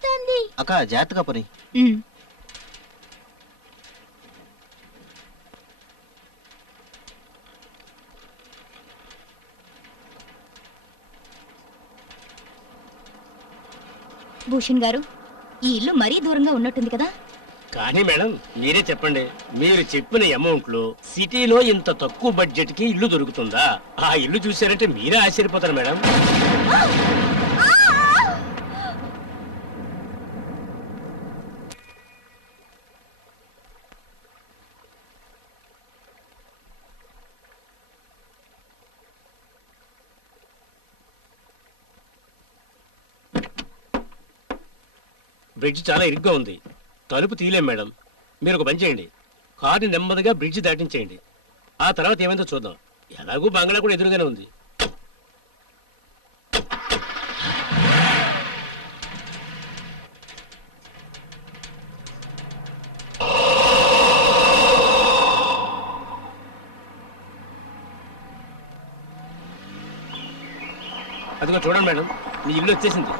వస్తుంది. అక్క జాగ్రత్తగా పని. భూషణ్ గారు, ఈ ఇల్లు మరీ దూరంగా ఉన్నట్టుంది కదా? కానీ మేడం మీరే చెప్పండి, మీరు చెప్పిన అమౌంట్ లో సిటీలో ఇంత తక్కువ బడ్జెట్ కి ఇల్లు దొరుకుతుందా? ఆ ఇల్లు చూసారంటే మీరే ఆశ్చర్యపోతారు మేడం. బ్రిడ్జ్ చాలా ఇరుగ్గా ఉంది, తలుపు తీయలేం మేడం. మీరు ఒక పని చేయండి, కారుని నెమ్మదిగా బ్రిడ్జ్ దాటించేయండి. ఆ తర్వాత ఏమైందో చూద్దాం. ఎలాగూ బంగ్లా కూడా ఎదురుగానే ఉంది. అదిగో చూడండి మేడం, మీ ఇల్లు వచ్చేసింది.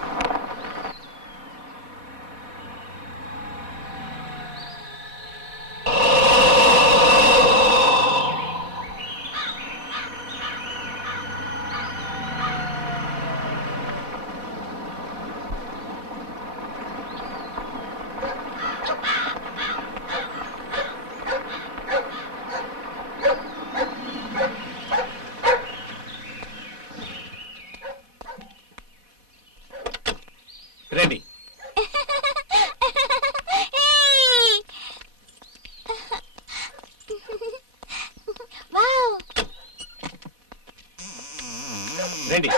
రండి. రండి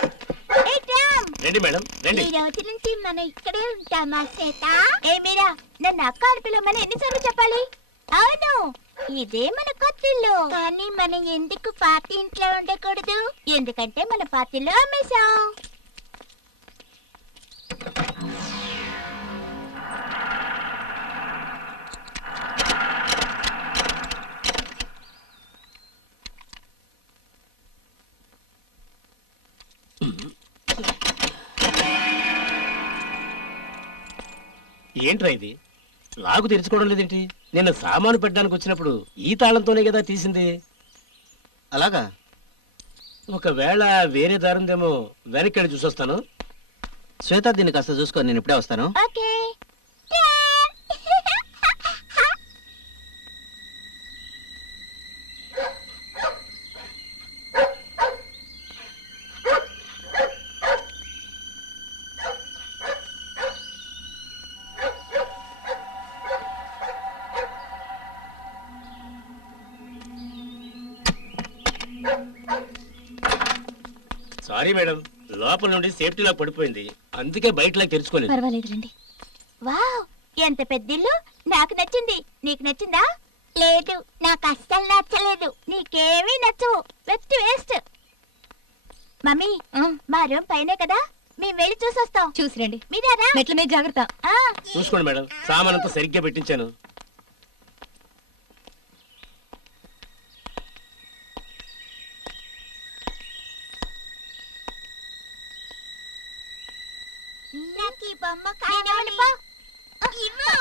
రండి మేడం రండి. ఈ రోజు నుంచి మనం ఇక్కడే ఉంటామా శ్వేత? ఏ మీరా, నన్ను అక్క అని పిలవమని ఎన్నిసార్లు చెప్పాలి? అవును, ఇదే మన కొత్తిల్లు. కానీ మనం ఎందుకు పార్టీ ఇంట్లో ఉండకూడదు? ఎందుకంటే మన పార్టీలో అమ్మేశాం. ఏంట్రా ఇది, లాగు తెరుచుకోవడం లేదేంటి? నిన్న సామాను పెట్టడానికి వచ్చినప్పుడు ఈ తాళంతోనే కదా తీసింది. అలాగా? ఒకవేళ వేరే దారుందేమో, వెనక్కి చూసొస్తాను. శ్వేత, దీన్ని కాస్త చూసుకో, నేను ఇప్పుడే వస్తాను. ఓకే. సారీ మేడం, లోపల నుండి సేఫ్టీ లాక్ పడిపోయింది, అందుకే బయట లాక్ తెరుచుకోలేదు. పర్వాలేదు రండి. వావ్, ఎంత పెద్దిల్లు! నాకు నచ్చింది. నీకు నచ్చిందా? లేదు, నాకు అస్సలు నచ్చలేదు. నీకేమీ నచ్చవు, వెస్ట్ వేస్ట్. మమ్మీ, మా రూమ్ పైనే కదా, మేము వెళ్ళి చూసొస్తాం. చూసిరండి. మీరారా? మెట్ల మీద జాగ్రత్త. చూసుకోండి మేడం, సామానంతా సరిగ్గా పెట్టించాను. నాకు ఈ బొమ్మ కావాలి. ఇవ్వు.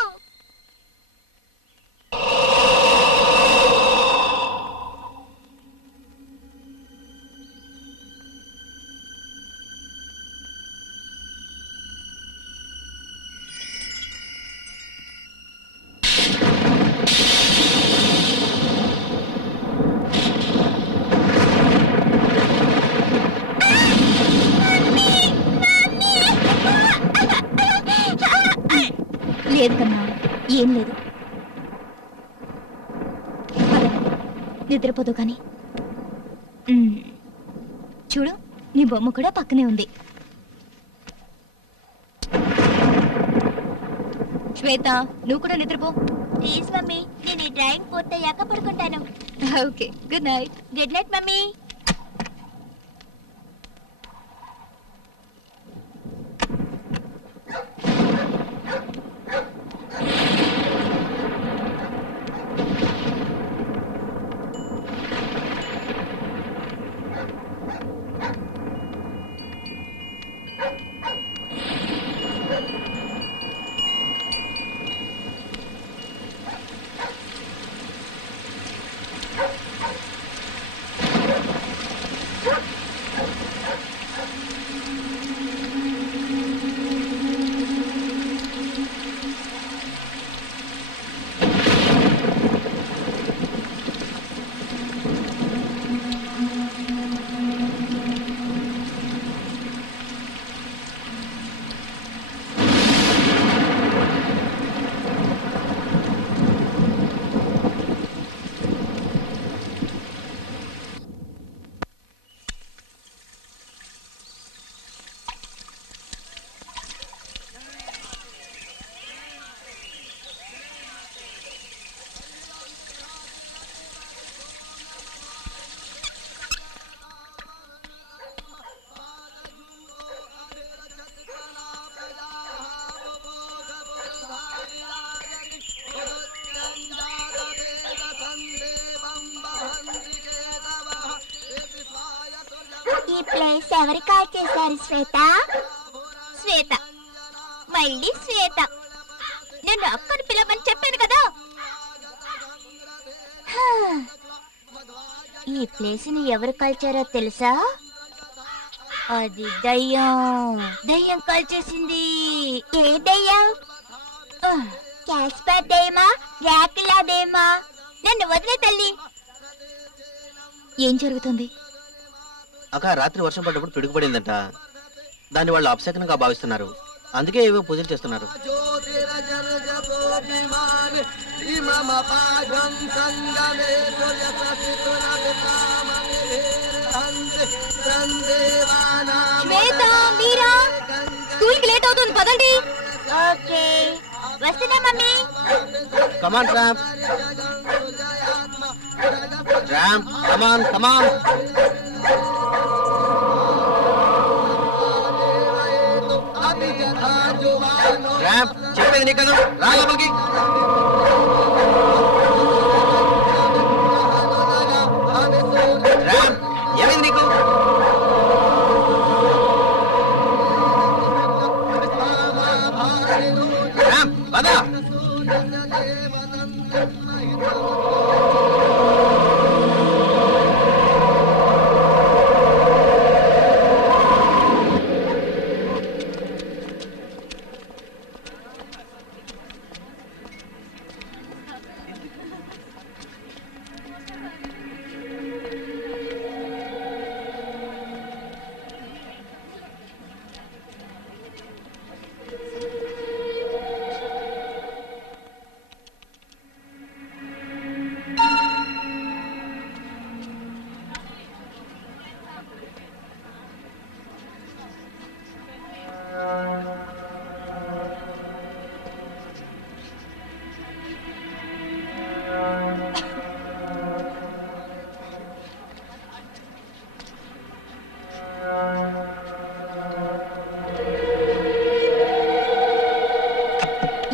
లేదు కన్నా, ఏం లేదు. నిద్రపోదు కానీ. చూడు, నీ బొమ్మ కూడా పక్కనే ఉంది. శ్వేత, నువ్వు కూడా నిద్రపో ప్లీజ్. మమ్మీ, నేను ఈ డ్రాయింగ్ పూర్తయ్యాక పడుకుంటాను. Okay, good night. Good night mummy. ఈ ప్లేస్ ఎవరు కాల్ చేశారు శ్వేత? శ్వేత, మళ్ళీ శ్వేత. నన్ను అక్కని పిలవమని చెప్పాను కదా. ఈ ప్లేస్ ని ఎవరు కాల్చారో తెలుసా? అది దయ్యం. దయ్యం కాల్చేసింది. ఏ దయ్యం? క్యాస్పర్ దయ్యమా, డ్రాకులా దయ్యమా? నన్ను వదిలే తల్లి. ఏం జరుగుతుంది? అక్క రాత్రి వర్షం పడ్డప్పుడు పిడుగుపడిందంట. దాన్ని వాళ్ళు అపశకనంగా భావిస్తున్నారు. అందుకే ఏవో పూజలు చేస్తున్నారు. శ్వేత, మీరా, స్కూల్కి లేట్ అవుతుంది, పదండి. ఓకే, వస్తున్నా మమ్మీ. కమాన్ ట్రాంప్. ట్రాంప్, కమాన్ కమాన్. ట్రాంప్, చెప్పేది నీ కదా, రా లోపలికి. ట్రాంప్, ఏమైంది నీకు? ట్రాంప్, పద.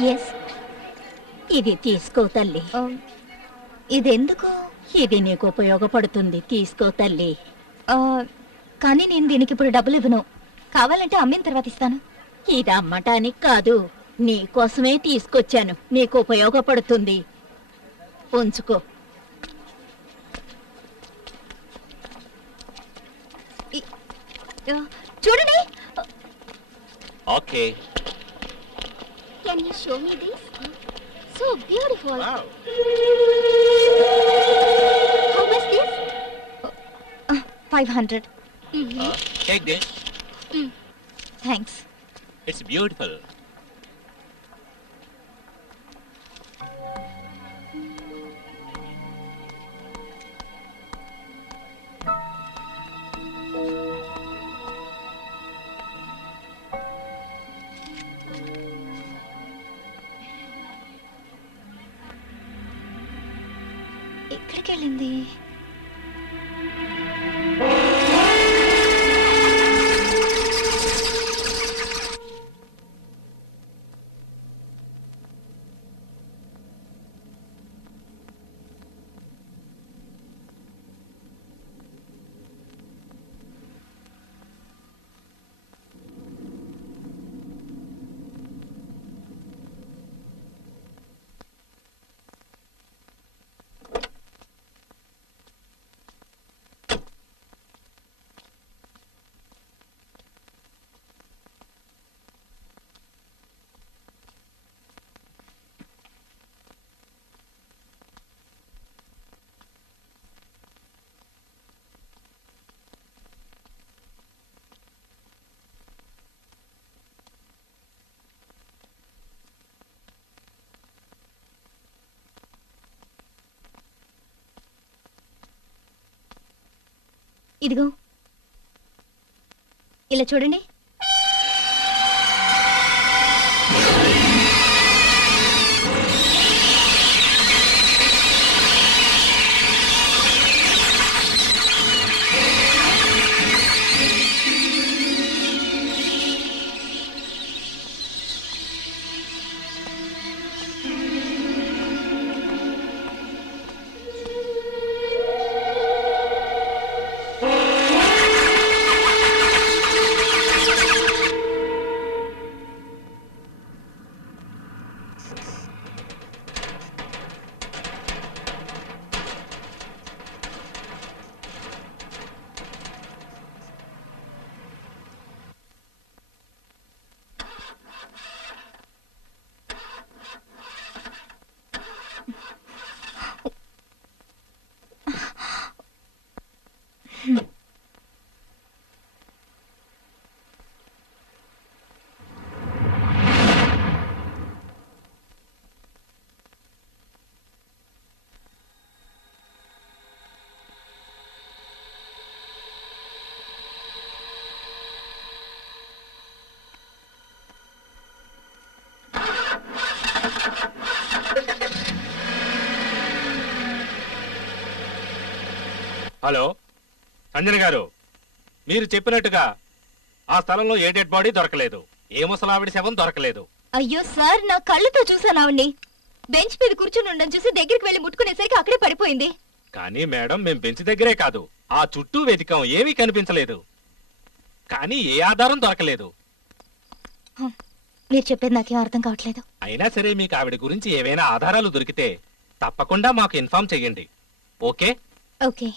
ఎస్, ఇది తీసుకో తల్లి. ఇదెందుకు? ఇది నీకు ఉపయోగపడుతుంది, తీసుకో తల్లి. కానీ నేను దీనికి ఇప్పుడు డబ్బులు ఇవ్వను. కావాలంటే అమ్మిన తర్వాత ఇస్తాను. ఇది అమ్మటానికి కాదు, నీకోసమే తీసుకొచ్చాను. నీకు ఉపయోగపడుతుంది, ఉంచుకో. చూడండి. Okay. Can you show me this? So beautiful. Wow. How much this? 500. Take this. Thanks. It's beautiful. ఎక్కడికి వెళ్ళింది? ఇదిగో, ఇలా చూడండి. హలో సంజన గారు, మీరు చెప్పినట్టుగా ఆ స్థలంలో ఏ డెడ్ బాడీ దొరకలేదు, ఏ ముసలావిడి శవం దొరకలేదు. అయ్యో సార్, నా కళ్ళతో చూసాను ఆవిడ్ని. బెంచ్ మీద కూర్చుని ఉండడం చూసి దగ్గరికి వెళ్ళి ముట్టుకునేసరికి అక్కడే పడిపోయింది. కానీ మేడం, మేం బెంచ్ దగ్గరే కాదు, ఆ చుట్టూ వెతికాం, ఏమీ కనిపించలేదు. కానీ ఏ ఆధారం దొరకలేదు. మీరు చెప్పేది నాకేం అర్థం కావట్లేదు. అయినా సరే, మీకు ఆవిడ గురించి ఏవైనా ఆధారాలు దొరికితే తప్పకుండా మాకు ఇన్ఫార్మ్ చెయ్యండి. Okay? Okay.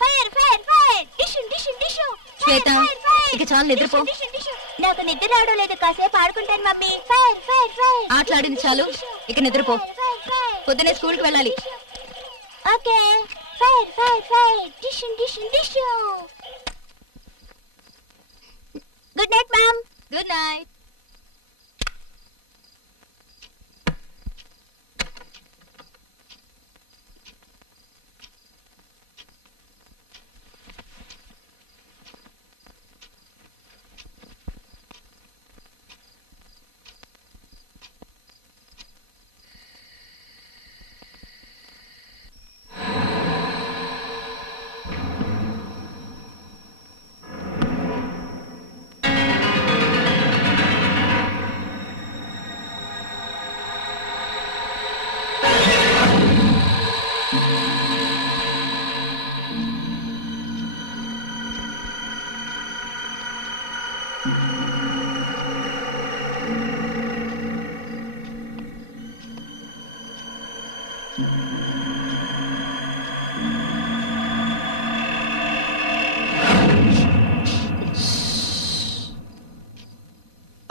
Fire fire fire డిషు డిషు డిషు శ్వేత, ఇక చాలు, నిద్రపో. నాకు నిద్ర రావడం లేదు, కాసేపు ఆడుకుంటాను మమ్మీ. ఫైర్ ఫైర్ ఫైర్ ఆటలాడింది చాలు, ఇక నిద్రపో. పొద్దునే స్కూల్కి వెళ్ళాలి. ఓకే. ఫైర్ ఫైర్ ఫైర్ డిషు డిషు డిషు. Good night ma'am. Good night.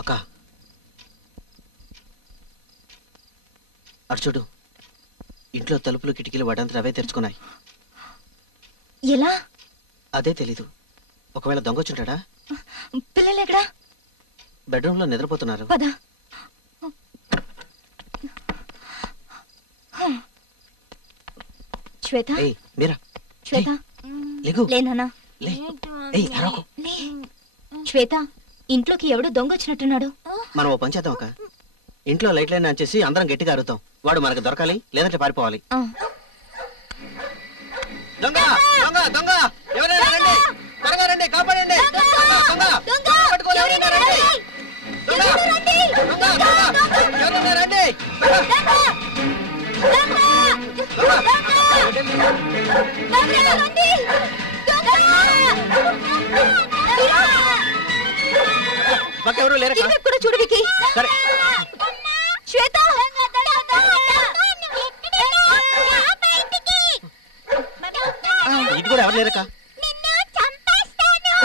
అక్క, అటు చూడు, ఇంట్లో తలుపులు కిటికీలు వాటంతా అవే తెరుచుకున్నాయి. ఎలా? అదే తెలీదు. ఒకవేళ దొంగ వచ్చుంటాడా? పిల్లలు ఎక్కడా? బెడ్రూమ్ లో నిద్రపోతున్నారు. పద. శ్వేత, ఏయ్ మీరా, శ్వేత, లేగు. లేనా? లే. ఏయ్ అరవకు. లే. శ్వేత, ఇంట్లోకి ఎవడు దొంగ వచ్చినట్టున్నాడు. మనం ఓ పని చేద్దాం అక్క, ఇంట్లో లైట్ లైన్ ఆన్ చేసి అందరం గట్టిగా అరుతాం. వాడు మనకు దొరకాలి, లేదంటే పారిపోవాలి. ఆ. దొంగ దొంగ దొంగ, ఎవరైనా రండి, త్వరగా రండి, కాపాడండి. దొంగ దొంగ, పట్టుకోవాలి, ఎవరైనా రండి. దొంగ దొంగ దొంగ, ఎవరైనా రండి. మాకెవరూ లేరక్క. కింద కూడా చూడు వికీ. సరే. శ్వేత, ఇటు కూడా ఎవరు లేరక్క.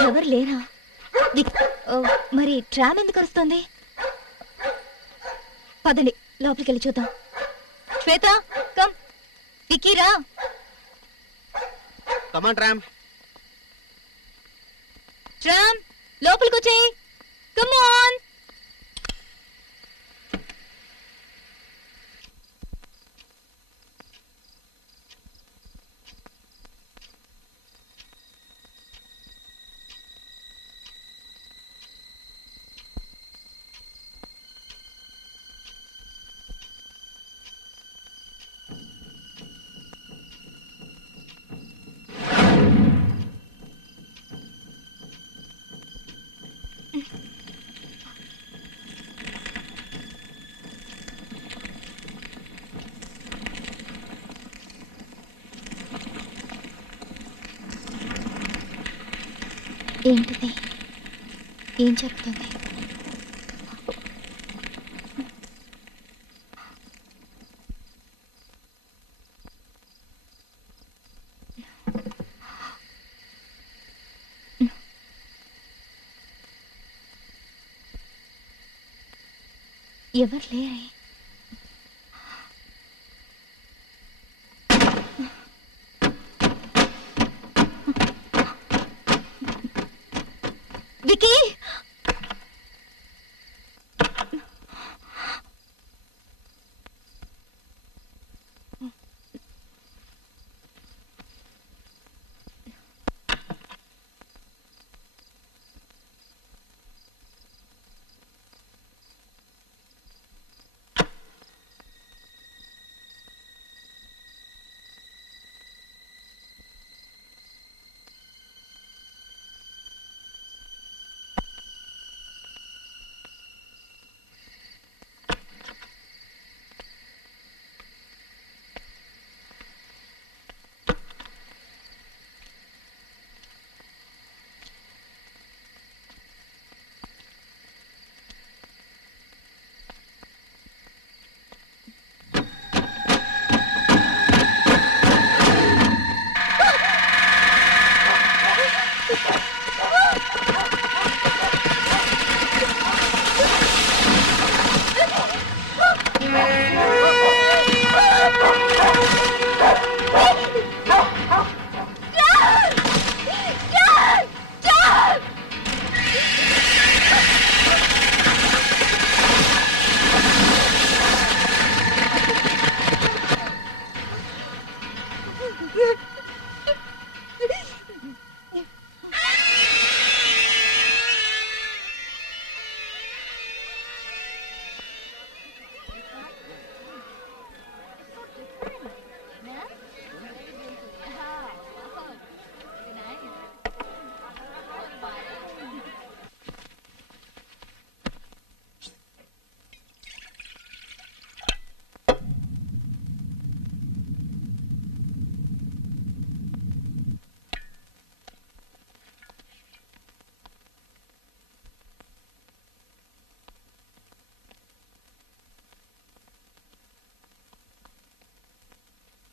ఎవరు లేరా? ఓ, మరి ట్రామ్ ఎందుకు వస్తుంది? పదండి, లోపలికి వెళ్ళి చూద్దాం. శ్వేత, కమ్. వికీరా. కమాన్ ట్రామ్. ట్రామ్, లోపలికి వచ్చేయి. Come on. ఏంటిది? ఏం జరుగుతుంది? ఎవరు లేరే? వికీ,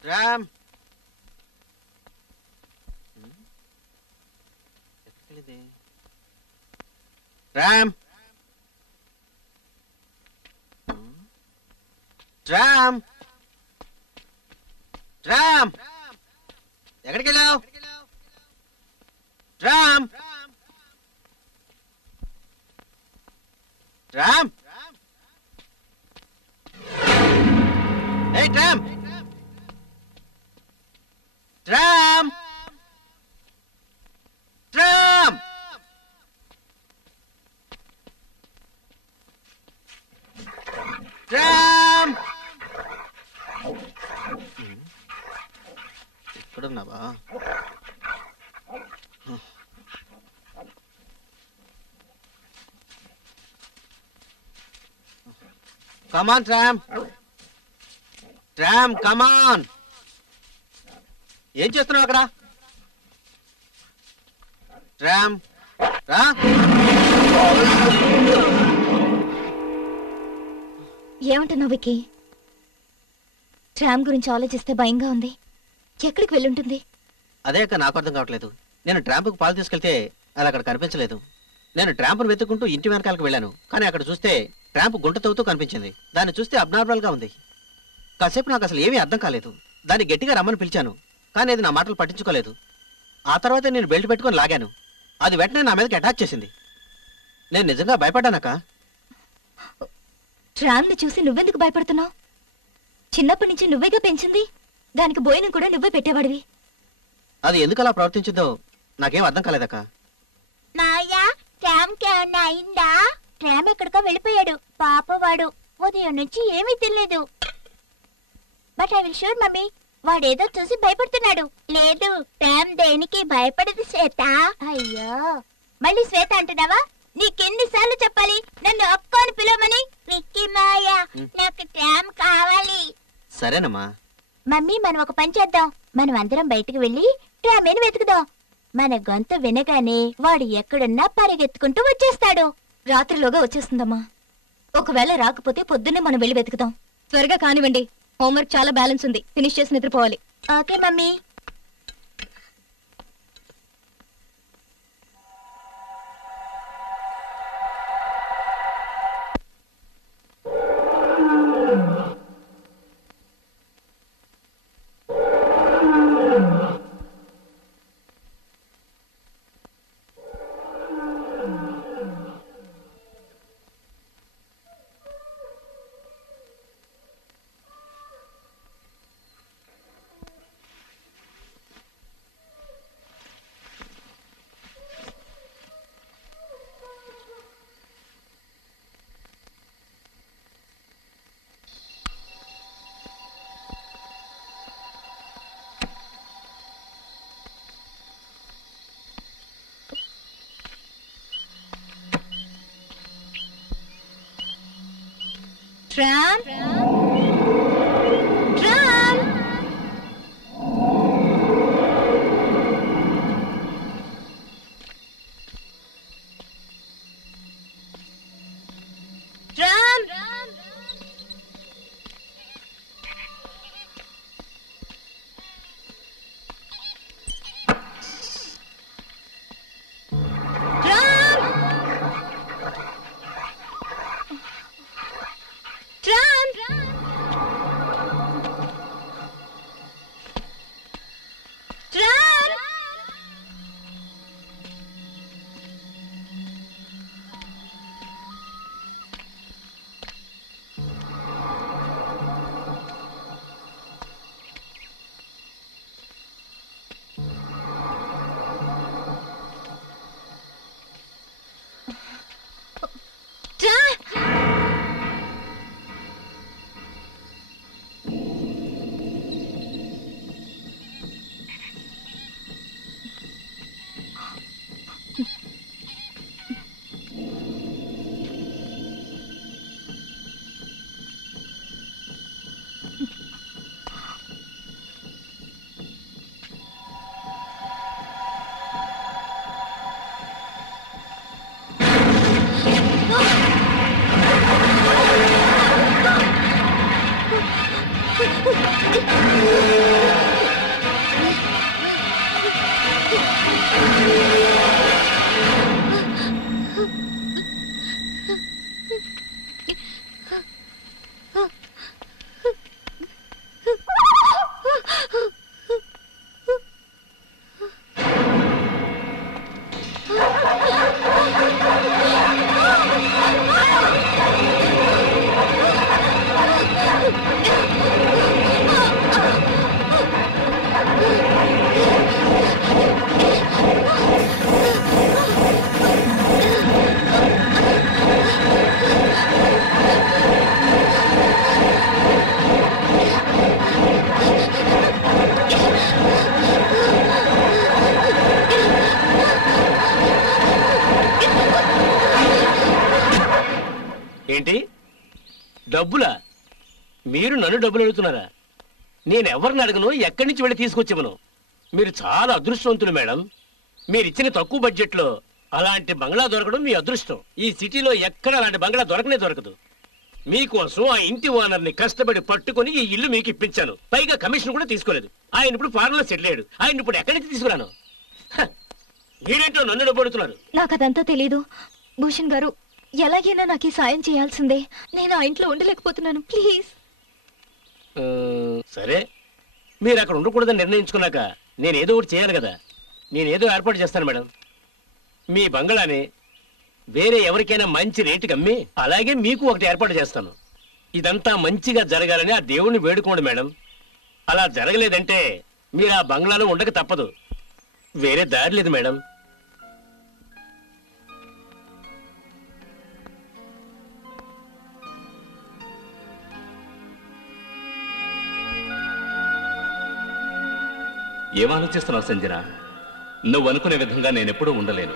రామ్ రామ్ రామ్ రామ్ ఎక్కడికి వెళ్ళావు రామ్ రామ్ ఏ రామ్ రామ్ రామ్ రామ్ ఎక్కడున్నావా కమాన్ రామ్ రామ్ కమాన్ ఏం చేస్తున్నావు అక్కడ రామ్ రా ఏమంటున్నావు విక్కీ? ట్రామ్ గురించి ఆలోచిస్తే భయంగా ఉంది. ఎక్కడికి వెళ్ళుంటుంది? అదే అక్క నాకు అర్థం కావట్లేదు. నేను ట్రాంపుకు పాలు తీసుకెళ్తే అది అక్కడ కనిపించలేదు. నేను ట్రాంపును వెతుక్కుంటూ ఇంటి వెనకాలకు వెళ్ళాను, కానీ అక్కడ చూస్తే ట్రాంప్ గుంట తవ్వుతూ కనిపించింది. దాన్ని చూస్తే అబ్నార్మల్ గా ఉంది. కాసేపు నాకు అసలు ఏమీ అర్థం కాలేదు. దాన్ని గట్టిగా రమ్మని పిలిచాను, కానీ అది నా మాటలు పట్టించుకోలేదు. ఆ తర్వాత నేను బెల్ట్ పెట్టుకొని లాగాను. అది వెంటనే నా మీదకి అటాక్ చేసింది. నేను నిజంగా భయపడ్డానక్క. ట్రామ్ ని చూసి నువ్వెందుకు భయపడుతున్నావు? చిన్నప్పటి నుంచి నువ్వేగా పెంచింది. దానికి భోజనం కూడా నువ్వే పెట్టేవాడివి. అది ఎందుకు అలా ప్రవర్తించిందో నాకేం అర్థం కాలేదక్క. మాయా, ట్రామ్కి ఏమన్నా అయిందా? ట్రామ్ ఎక్కడికో వెళ్ళిపోయాడు పాపవాడు. ఉదయం నుంచి ఏమీ తినలేదు. But I will sure mummy, వాడేదో చూసి భయపడుతున్నాడు. లేదు, ట్రామ్ దేనికి భయపడదు శ్వేత. అయ్యో, మళ్ళీ శ్వేత అంటున్నావా? నీకెన్నిసార్లు చెప్పాలి నన్ను అక్క అని పిలవమని? విక్కీ మాయా, నాకు ట్రామ్ కావాలి. సరేనమ్మా. మమ్మీ, మనం ఒక పని చేద్దాం. మనం అందరం బయటికి వెళ్ళి ట్రామేని వెతుకుదాం. మన గొంతు వినగానే వాడు ఎక్కడున్నా పరిగెత్తుకుంటూ వచ్చేస్తాడు. రాత్రిలోగా వచ్చేస్తుందమ్మా. ఒకవేళ రాకపోతే పొద్దున్నే మనం వెళ్ళి వెతుకుదాం. త్వరగా కానివ్వండి, హోంవర్క్ చాలా బ్యాలెన్స్ ఉంది. ఫినిష్ చేసి నిద్రపోవాలి. Okay mummy. Tram, tram, tram. ఏంటి డబ్బులా? మీరు నన్ను డబ్బులు అడుగుతున్నారా? నేను ఎవరిని అడగను, ఎక్కడి నుంచి వెళ్ళి తీసుకొచ్చామను. మీరు చాలా అదృష్టవంతులు మేడం. మీరు ఇచ్చిన తక్కువ బడ్జెట్లో అలాంటి బంగ్లా దొరకడం మీ అదృష్టం. ఈ సిటీలో ఎక్కడ అలాంటి బంగ్లా దొరకనే దొరకదు. మీకోసం ఆ ఇంటి ఓనర్ని కష్టపడి పట్టుకొని ఈ ఇల్లు మీకు ఇప్పించాను. పైగా కమిషన్ కూడా తీసుకోలేదు. ఆయన ఇప్పుడు ఫారెన్ లో సెటిల్ అయ్యాడు. ఆయన ఇప్పుడు ఎక్కడి నుంచి తీసుకురాను? మీరేంటో నన్ను డబ్బడుతున్నారు. నాకు అదంతా తెలీదు. భూషణ్ గారు, ఎలాగైనా నాకు ఈ సాయం చేయాల్సిందే. నేను ఆ ఇంట్లో ఉండలేకపోతున్నాను, ప్లీజ్. సరే, మీరు అక్కడ ఉండకూడదని నిర్ణయించుకున్నాక నేనేదో ఒకటి చేయాలి కదా. నేనేదో ఏర్పాటు చేస్తాను మేడం. మీ బంగళాని వేరే ఎవరికైనా మంచి రేటుకి అమ్మి అలాగే మీకు ఒకటి ఏర్పాటు చేస్తాను. ఇదంతా మంచిగా జరగాలని ఆ దేవుణ్ణి వేడుకోండి మేడం. అలా జరగలేదంటే మీరు ఆ బంగ్లాలో ఉండక తప్పదు. వేరే దారి లేదు మేడం. ఏం ఆలోచిస్తున్నావు సంజన? నువ్వు అనుకునే విధంగా నేనెప్పుడూ ఉండలేను.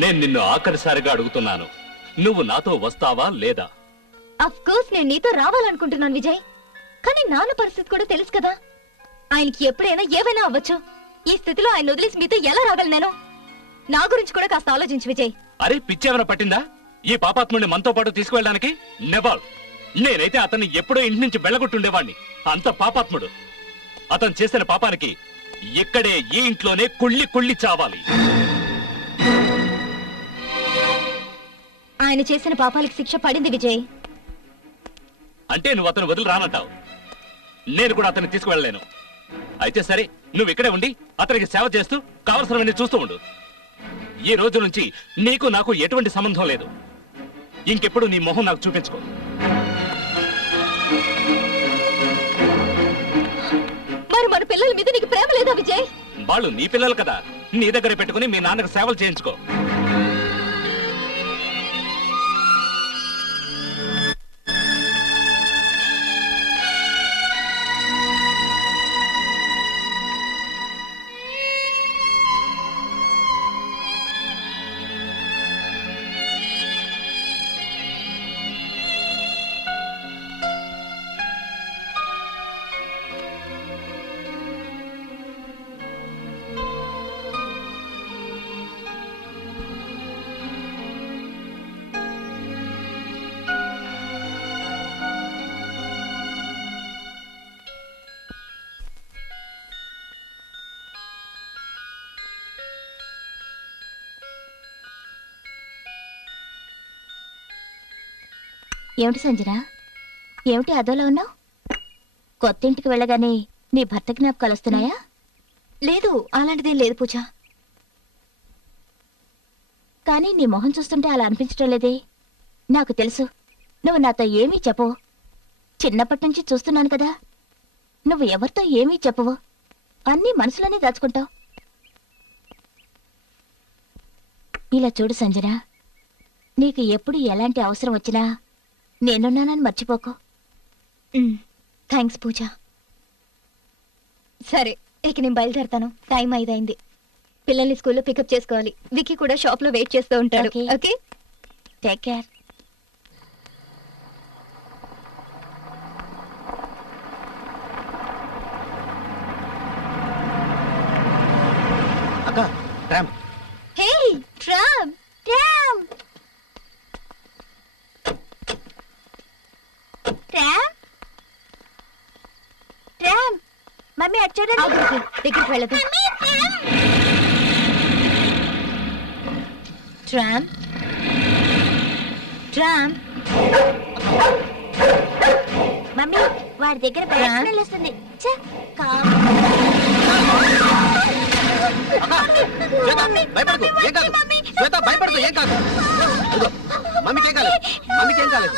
నేను నిన్ను ఆఖరిసారిగా అడుగుతున్నాను, నువ్వు నాతో వస్తావా లేదా? అఫ్ కోర్స్ నేను నీతో రావాలనుకుంటున్నాను విజయ్. కానీ నాన్న పరిస్థితి కూడా తెలుసు కదా. ఆయనకి ఎప్పుడైనా ఏవైనా అవ్వచ్చు. ఈ స్థితిలో ఆయన వదిలేసి మీతో ఎలా రాగలను నేను? నా గురించి కూడా కాస్త ఆలోచించు విజయ్. అరే పిచ్చేమైనా పట్టిందా ఈ పాపాత్ముడిని మనతో పాటు తీసుకువెళ్ళడానికి? నెవర్. నేనైతే అతన్ని ఎప్పుడో ఇంటి నుంచి వెళ్ళగొట్టుండేవాణ్ణి. అంత పాపాత్ముడు. అతను చేసిన పాపానికి ఇక్కడే ఈ ఇంట్లోనే కుళ్ళి కుళ్ళి చావాలి. ఆయన చేసిన పాపాలకి శిక్ష పడింది విజయ్. అంటే నువ్వు అతను వదిలి రానంటావు. నేను కూడా అతన్ని తీసుకువెళ్ళలేను. అయితే సరే, నువ్వు ఇక్కడే ఉండి అతనికి సేవ చేస్తూ కావలసినవన్నీ చూస్తూ ఉండు. ఈ రోజు నుంచి నీకు నాకు ఎటువంటి సంబంధం లేదు. ఇంకెప్పుడు నీ మొహం నాకు చూపించుకో. మరి మన పిల్లల మీద నీకు ప్రేమ లేదా విజయ్? వాళ్ళు నీ పిల్లలు కదా, నీ దగ్గర పెట్టుకుని మీ నాన్నకు సేవలు చేయించుకో. ఏమిటి సంజన, ఏమిటి అదోలా ఉన్నావు? కొత్త ఇంటికి వెళ్ళగానే నీ భర్త జ్ఞాపకాలు వస్తున్నాయా? లేదు, అలాంటిదేం లేదు పూజ. కానీ నీ మొహం చూస్తుంటే అలా అనిపించడం లేదే. నాకు తెలుసు, నువ్వు నాతో ఏమీ చెప్పవు. చిన్నప్పటి నుంచి చూస్తున్నాను కదా, నువ్వు ఎవరితో ఏమీ చెప్పవు. అన్నీ మనసులోనే దాచుకుంటావు. ఇలా చూడు సంజన, నీకు ఎప్పుడు ఎలాంటి అవసరం వచ్చినా నేనున్నానని మర్చిపోకు. థ్యాంక్స్ పూజ. సరే, ఇక నేను బయలుదేరతాను. టైం 5 అయింది. పిల్లల్ని స్కూల్లో పికప్ చేసుకోవాలి. విక్కీ కూడా షాప్ లో వెయిట్ చేస్తూ ఉంటాడు. Okay. Okay, take care. అక్క, tram. Hey tram. Tram tram tram. Mummy అటు చూడండి. దగ్గరికి వెళ్ళదు. Tram tram. మమ్మీ వాడి దగ్గర ట్రామ్? వస్తుంది. భయపడకు, ఏం కాదు. శ్వేత, భయపడకు, ఏం కాదు. ఇదిగో, మమ్మీకి ఏం కాలేదు, మమ్మీకి ఏం కాలేదు.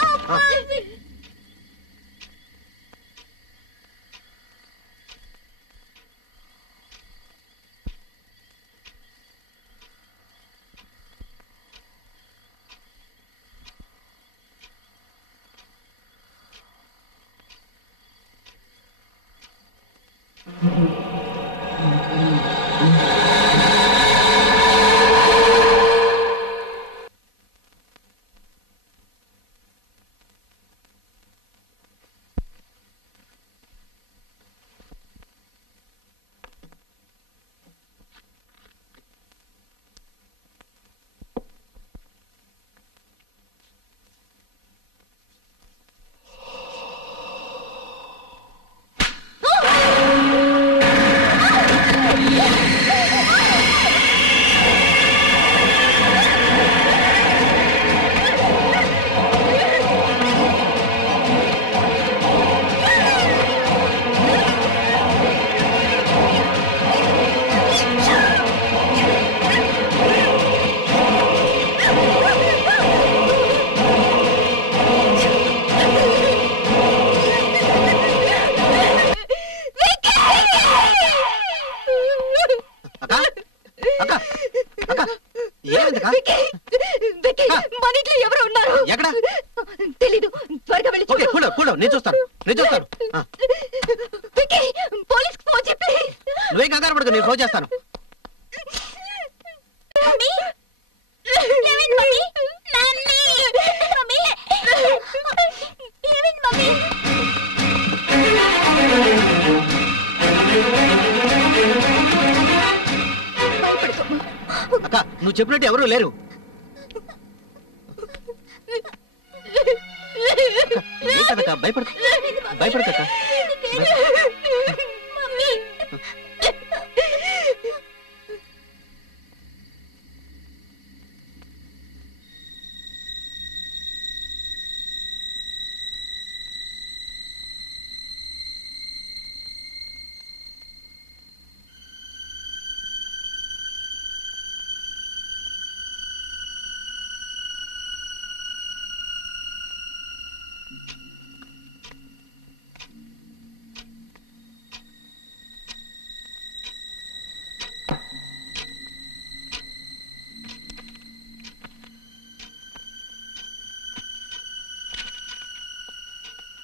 అక్క అక్క ఏమైందక్క? విక్కీ, మన ఇంట్లో ఎవరు ఉన్నారు? ఎక్కడ? తెలీదు. త్వరగా వెళ్ళి ఓకే, చూడు. కూల్ నేను చూస్తాను విక్కీ, పోలీస్కి ఫోన్ చేయి ప్లీజ్. నువ్వేం కంగారు పడకు, నేను ఫోన్ చేస్తాను. మమ్మీ ఏమైంది మమ్మీ? నాన్ని మమ్మీ ఏమైంది మమ్మీ? అక్క నువ్వు చెప్పినట్టు ఎవరూ లేరు. ఏం కదక్క, భయపడకక్క. మమ్మీ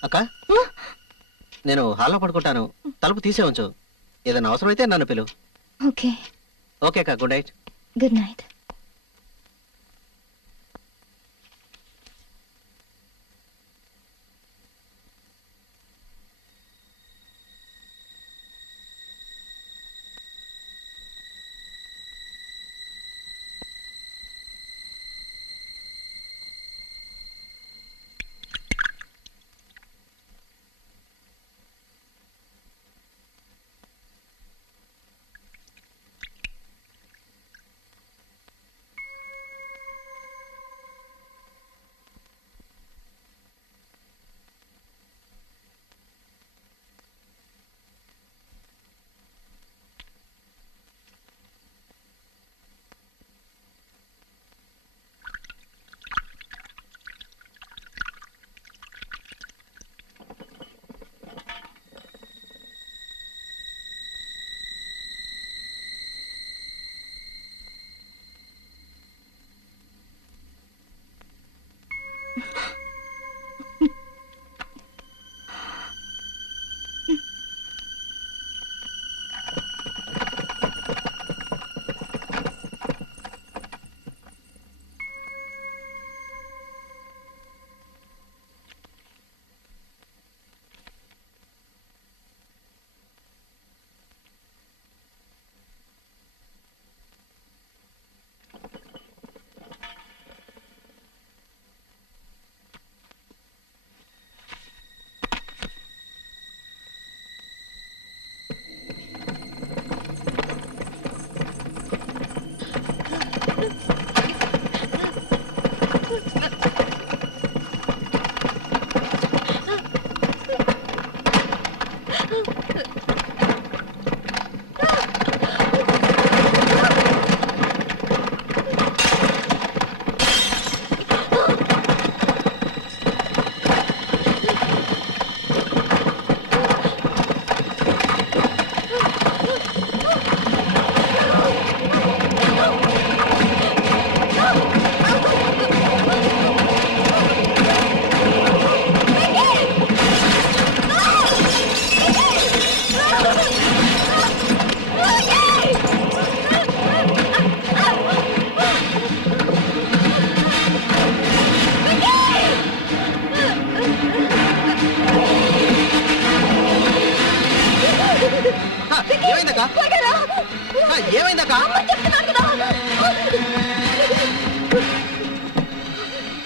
అక్క నేను హాల్లో పడుకుంటాను, తలుపు తీసే ఉంచు. ఏదైనా అవసరమైతే నన్ను పిలువు. ఓకే. ఓకే అక్క, గుడ్ నైట్. Good night. ఏమైందక్క?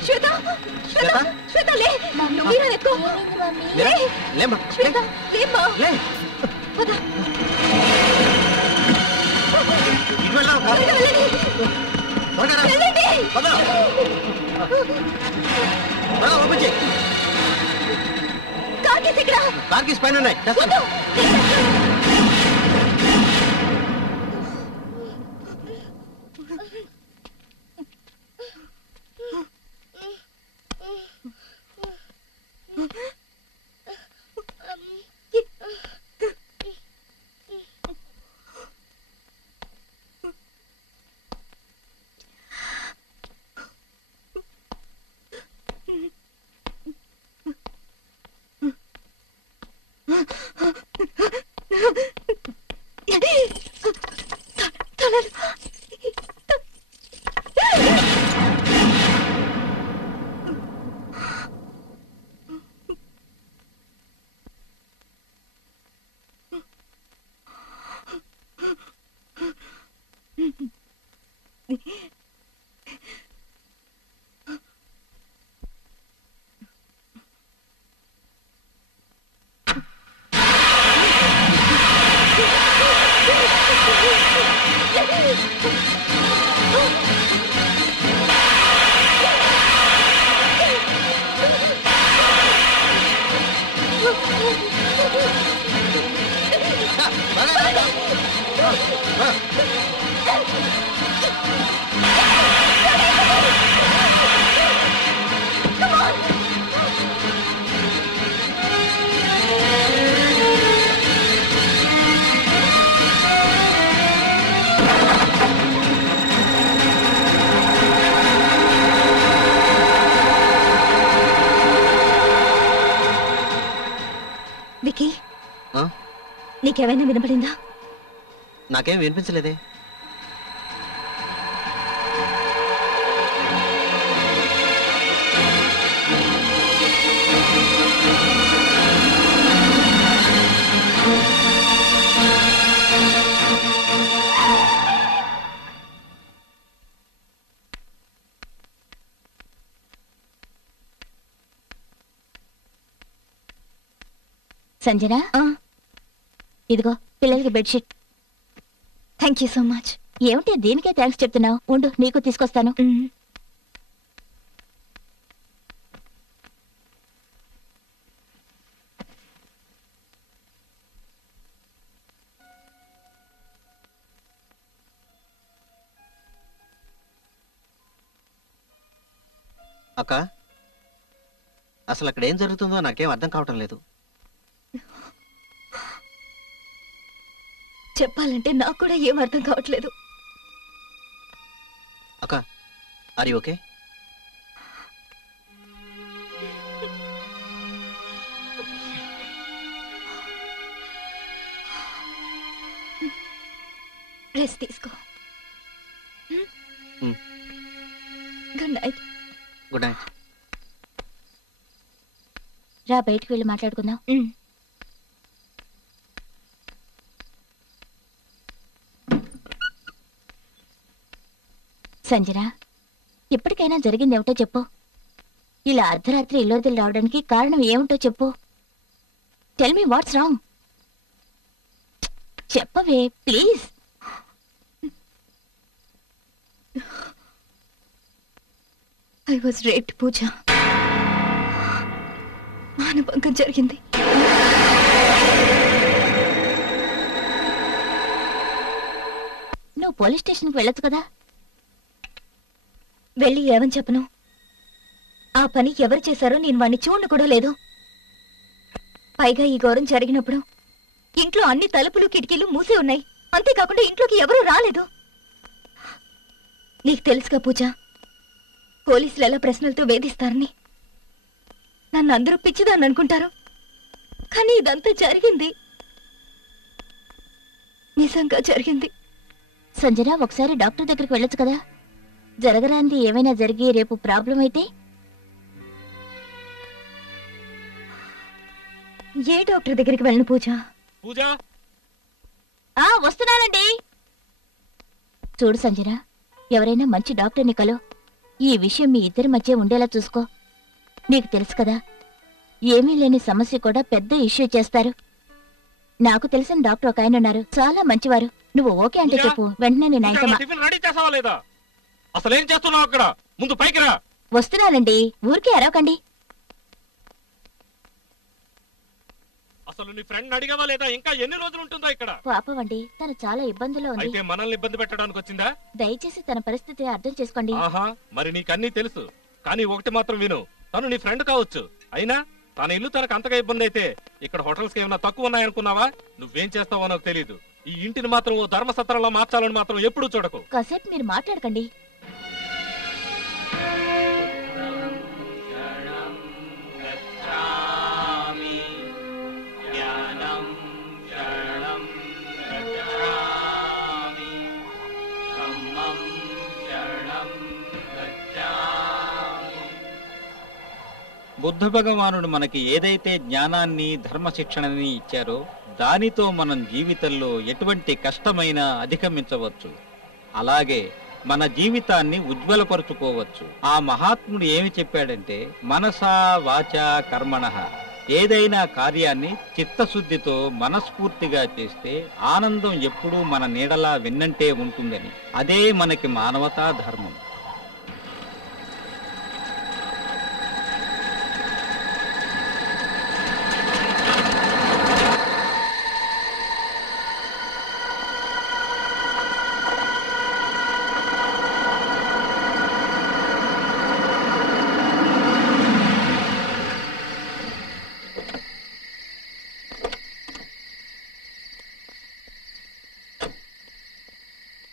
శ్వేత, శ్వేత, శ్వేత లే, నువ్వు మీరా ఎత్తుకో. లే, లేమ్మా, శ్వేత, లేమ్మా. లే. పద. ఇటు వెళ్దాం అక్క. త్వరగా వెళ్ళండి. త్వరగా రా. వెళ్ళండి. పద. త్వరగా ఓపెన్ చేయి. కార్ కీస్ ఎక్కడ? కార్ కీస్ పైన ఉన్నాయి. తెస్తాను. వికీ, ఆ? నీకేమైనా వినపడిందా? నాకేం వినిపించలేదే. సంజన, ఇదిగో పిల్లలకి bedsheet. Thank you so much. ఏమిటి దీనికే థ్యాంక్స్ చెప్తున్నావు? ఉండు, నీకు తీసుకొస్తాను. అక్క, అసలు అక్కడ ఏం జరుగుతుందో నాకేం అర్థం కావటం లేదు. చెప్పాలంటే నాకు కూడా ఏం అర్థం కావట్లేదు. అక్క, ఆర్ యు ఓకే? రెస్ట్ తీసుకో. Good night. Good night. రా, బయటికి వెళ్ళి మాట్లాడుకుందాం. సంజన, ఇప్పటికైనా జరిగింది ఏమిటో చెప్పు. ఇలా అర్ధరాత్రి ఇల్లోదిలు రావడానికి కారణం ఏమిటో చెప్పు. Tell me what's wrong. చెప్పవే ప్లీజ్. ఐ వాజ్ రేప్డ్ పూజ. మానభంగం జరిగింది. నువ్వు పోలీస్ స్టేషన్కి వెళ్ళొచ్చు కదా. వెళ్ళి ఏమని చెప్పను? ఆ పని ఎవరు చేశారో నేను వాణ్ణి చూడను కూడా లేదు. పైగా ఈ ఘోరం జరిగినప్పుడు ఇంట్లో అన్ని తలుపులు కిటికీలు మూసి ఉన్నాయి. అంతేకాకుండా ఇంట్లోకి ఎవరూ రాలేదు. నీకు తెలుసుగా పూజ, పోలీసులు ఎలా ప్రశ్నలతో వేధిస్తారని. నన్ను అందరూ పిచ్చిదాన్ని అనుకుంటారు, కానీ ఇదంతా జరిగింది, నిజంగా జరిగింది. సంజన, ఒకసారి డాక్టర్ దగ్గరికి వెళ్ళొచ్చు కదా. జరగరాంది ఏమైనా జరిగి రేపు ప్రాబ్లం అయితే? ఏ డాక్టర్ దగ్గరికి వెళ్ళను పూజ? పూజ, వస్తున్నానండి. చూడు సంజన, ఎవరైనా మంచి డాక్టర్ని కలు. ఈ విషయం మీ ఇద్దరి మధ్య ఉండేలా చూసుకో. నీకు తెలుసు కదా, ఏమీ లేని సమస్య కూడా పెద్ద ఇష్యూ చేస్తారు. నాకు తెలిసిన డాక్టర్ ఒక ఆయన ఉన్నారు, చాలా మంచివారు. నువ్వు ఓకే అంటే చెప్పు, వెంటనే నేను ఆయనతో టిఫిన్ రెడీ చేసావా లేదా? అసలు ఏం చేస్తున్నావు అక్కడ? ముందు పైకి రా. వస్తున్నానండి, ఊరికే అరవకండి. అసలు నీ ఫ్రెండ్ అడిగావా లేదా? ఇంకా ఎన్ని రోజులు ఉంటుందో ఇక్కడ? పాపం అండి, తను చాలా ఇబ్బందులో ఉంది. అయితే మనల్ని ఇబ్బంది పెట్టడానికి వచ్చిందా? దయచేసి తన పరిస్థితి అర్థం చేసుకోండి. ఆహా, మరి నీకన్నీ తెలుసు. కానీ ఒకటి మాత్రం విను, తను నీ ఫ్రెండ్ కావచ్చు, అయినా తన ఇల్లు తనకు అంతగా ఇబ్బంది అయితే ఇక్కడ హోటల్స్ కి ఏమైనా తక్కువ ఉన్నాయనుకున్నావా? నువ్వేం చేస్తావో నాకు తెలియదు. ఈ ఇంటిని మాత్రం ఓ ధర్మసత్రంలో మార్చాలని మాత్రం ఎప్పుడూ చూడకు. కాసేపు మీరు మాట్లాడకండి. బుద్ధ భగవానుడు మనకి ఏదైతే జ్ఞానాన్ని ధర్మ శిక్షణని ఇచ్చారో దానితో మనం జీవితంలో ఎటువంటి కష్టమైనా అధిగమించవచ్చు. అలాగే మన జీవితాన్ని ఉజ్వలపరుచుకోవచ్చు. ఆ మహాత్ముడు ఏమి చెప్పాడంటే, మనసా వాచా కర్మణః, ఏదైనా కార్యాన్ని చిత్తశుద్ధితో మనస్ఫూర్తిగా చేస్తే ఆనందం ఎప్పుడూ మన నీడలా వెన్నంటే ఉంటుందని. అదే మనకి మానవతా ధర్మం.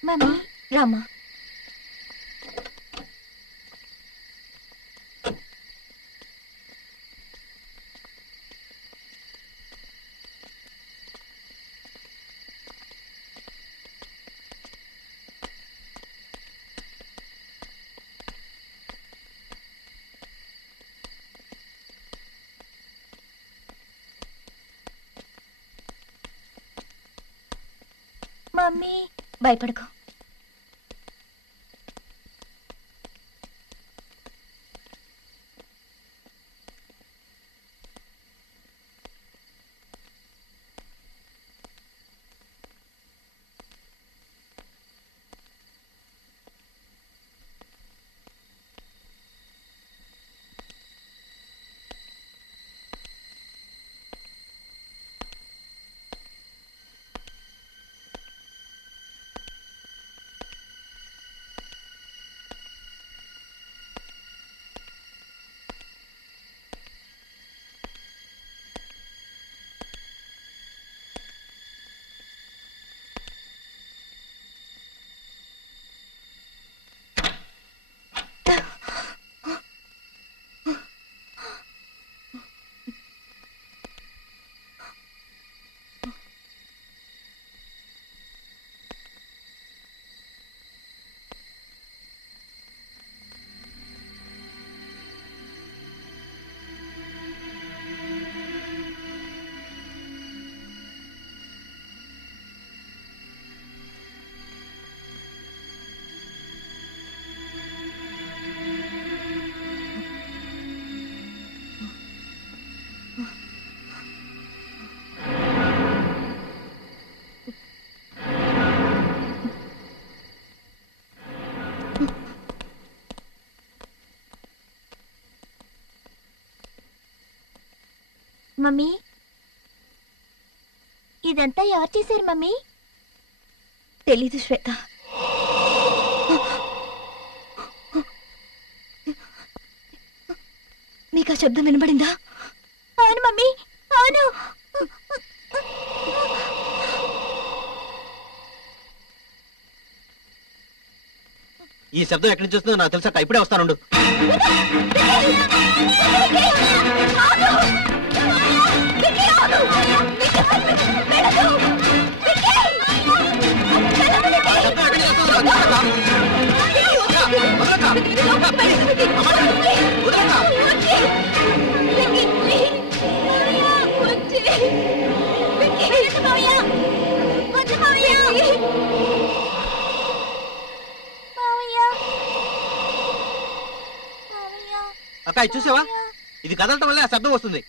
మమ్మీ రామా, మమ్మీ భయపడకు. మమ్మీ ఇదంతా ఎవరు చేశారు మమ్మీ? తెలీదు శ్వేత. నీకు ఆ శబ్దం వినబడిందా? అవును మమ్మీ, అవును. ఈ శబ్దం ఎక్కడి నుంచి వస్తుందో నాకు తెలుసా. ఇప్పుడే వస్తానుండు. అక్క చూసావా, ఇది కదలటం వల్లే ఆ శబ్దం వస్తుంది.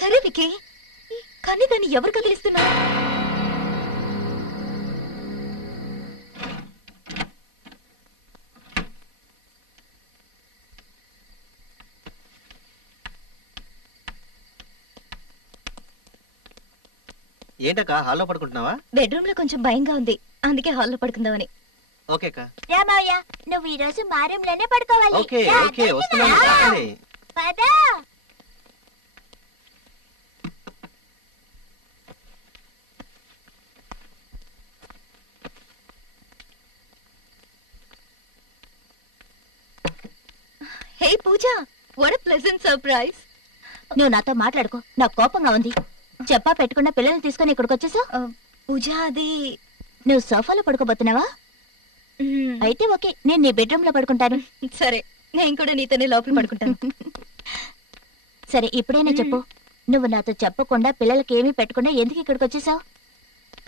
సరే వికీ, కానీ దాన్ని ఎవరు కదిలిస్తున్నా? ఏంటక్క హాల్లో పడుకుంటున్నావా? బెడ్రూమ్ లో కొంచెం భయంగా ఉంది, అందుకే హాల్లో పడుకుందామని. ఓకే అక్క. రామయ్య, నువ్వు ఈ రోజు మా రూమ్ లోనే పడుకోవాలి. ఓకే ఓకే, వస్తున్నాను. పదండి. పద. హే పూజ, వాట్ ఎ ప్లెజెంట్ సర్ప్రైజ్. నువ్వు నాతో మాట్లాడుకో, నాకు కోపంగా ఉంది. చెప్పా పెట్టుకున్న పిల్లల్ని తీసుకొని ఇక్కడికి వచ్చేసా. పూజ, అది నువ్వు సోఫాలో పడుకోబోతున్నావా? అయితే ఓకే, నేను నీ బెడ్రూమ్ లో పడుకుంటాను. సరే, నేను కూడా నీతోనే లోపల పడుకుంటాను. సరే, ఇప్పుడైనా చెప్పు, నువ్వు నాతో చెప్పకుండా పిల్లలకి ఏమీ పెట్టకుండా ఎందుకు ఇక్కడికి వచ్చేసావు?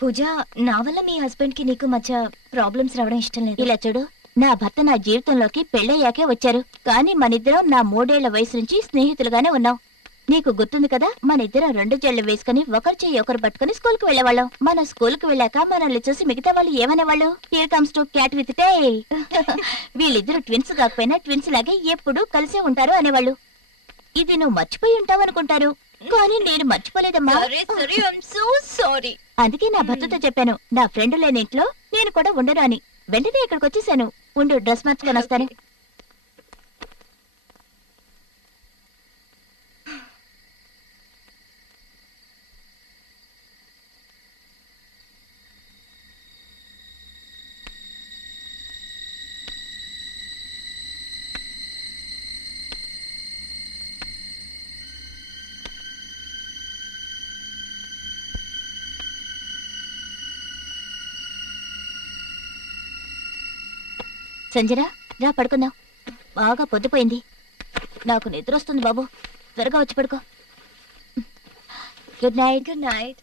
పూజ, నా వల్ల మీ హస్బెండ్ కి నీకు మధ్య ప్రాబ్లమ్స్ రావడం ఇష్టం లేదు. ఇలా చూడు, నా భర్త నా జీవితంలోకి పెళ్ళయ్యాకే వచ్చారు, కానీ మనిద్దరం నా 3 ఏళ్ల వయసు నుంచి స్నేహితులుగానే ఉన్నాం. నీకు గుర్తుంది కదా, మన ఇద్దరం 2 జళ్ళు వేసుకుని ఒకరి చెయ్యి ఒకరు పట్టుకుని స్కూల్ కి వెళ్లేవాళ్ళం. మన స్కూల్ కి వెళ్ళాక మనల్ని చూసి మిగతా వాళ్ళు ఏమనేవాళ్ళు? Here comes to cat with tail. వీళ్ళిద్దరు ట్విన్స్ కాకపోయినా ట్విన్స్ లాగే ఎప్పుడూ కలిసే ఉంటారు అనేవాళ్ళు. ఇది నువ్వు మర్చిపోయి ఉంటావు అనుకుంటారు, కానీ నేను మర్చిపోలేదమ్మా. అందుకే నా భర్తతో చెప్పాను, నా ఫ్రెండ్ లేని ఇంట్లో నేను కూడా ఉండను అని. వెంటనే ఇక్కడికి వచ్చేసాను. ఉండు, డ్రెస్ మార్చుకొని వస్తాను. సంజన, రా పడుకుందాం. బాగా పొద్దుపోయింది, నాకు నిద్ర వస్తుంది బాబు. త్వరగా వచ్చి పడుకో. Good night. Good night.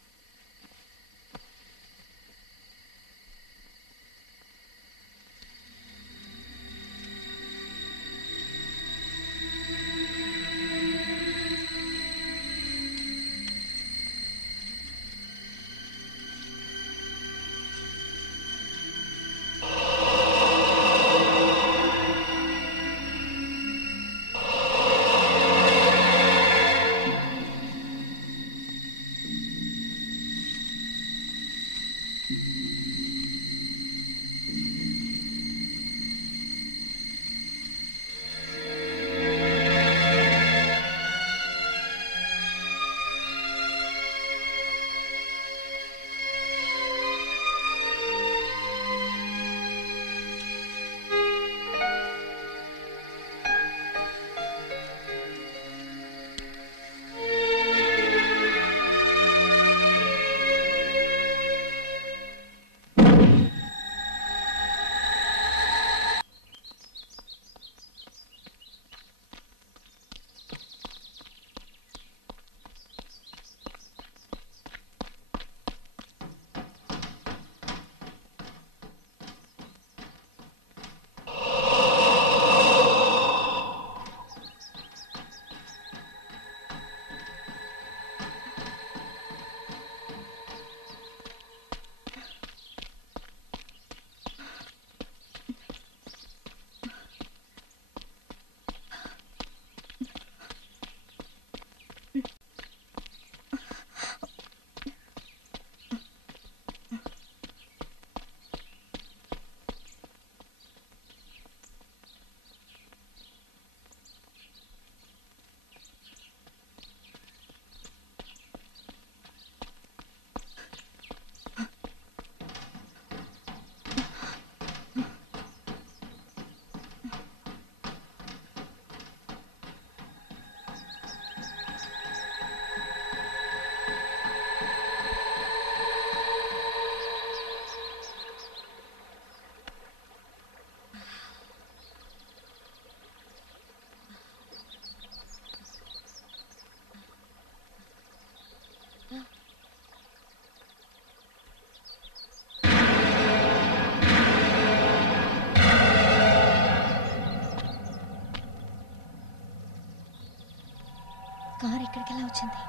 Car ఇక్కడికి ఎలా వచ్చింది?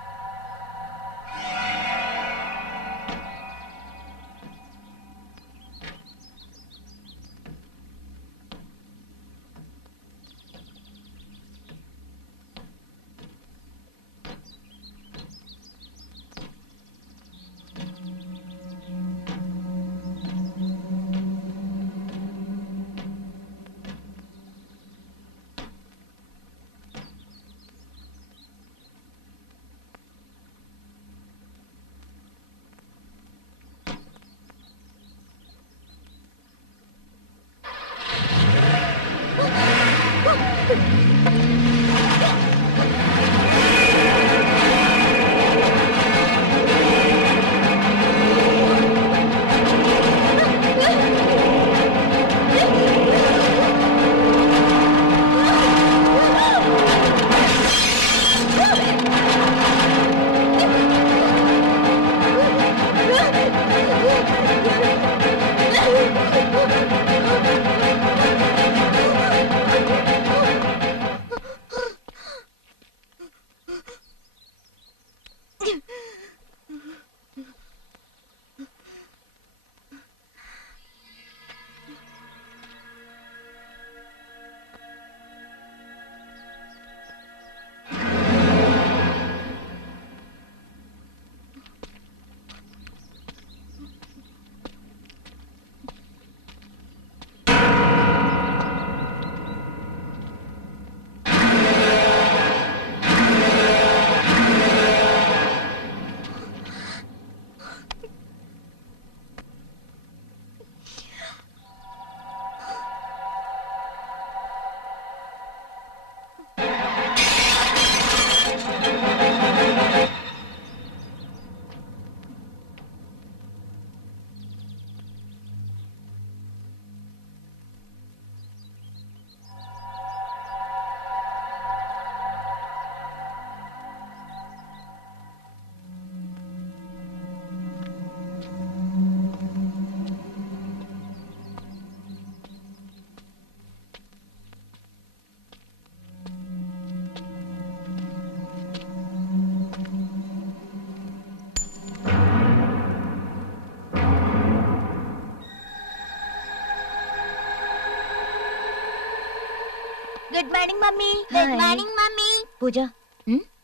Good morning mummy. Hi. Good morning mummy. Pooja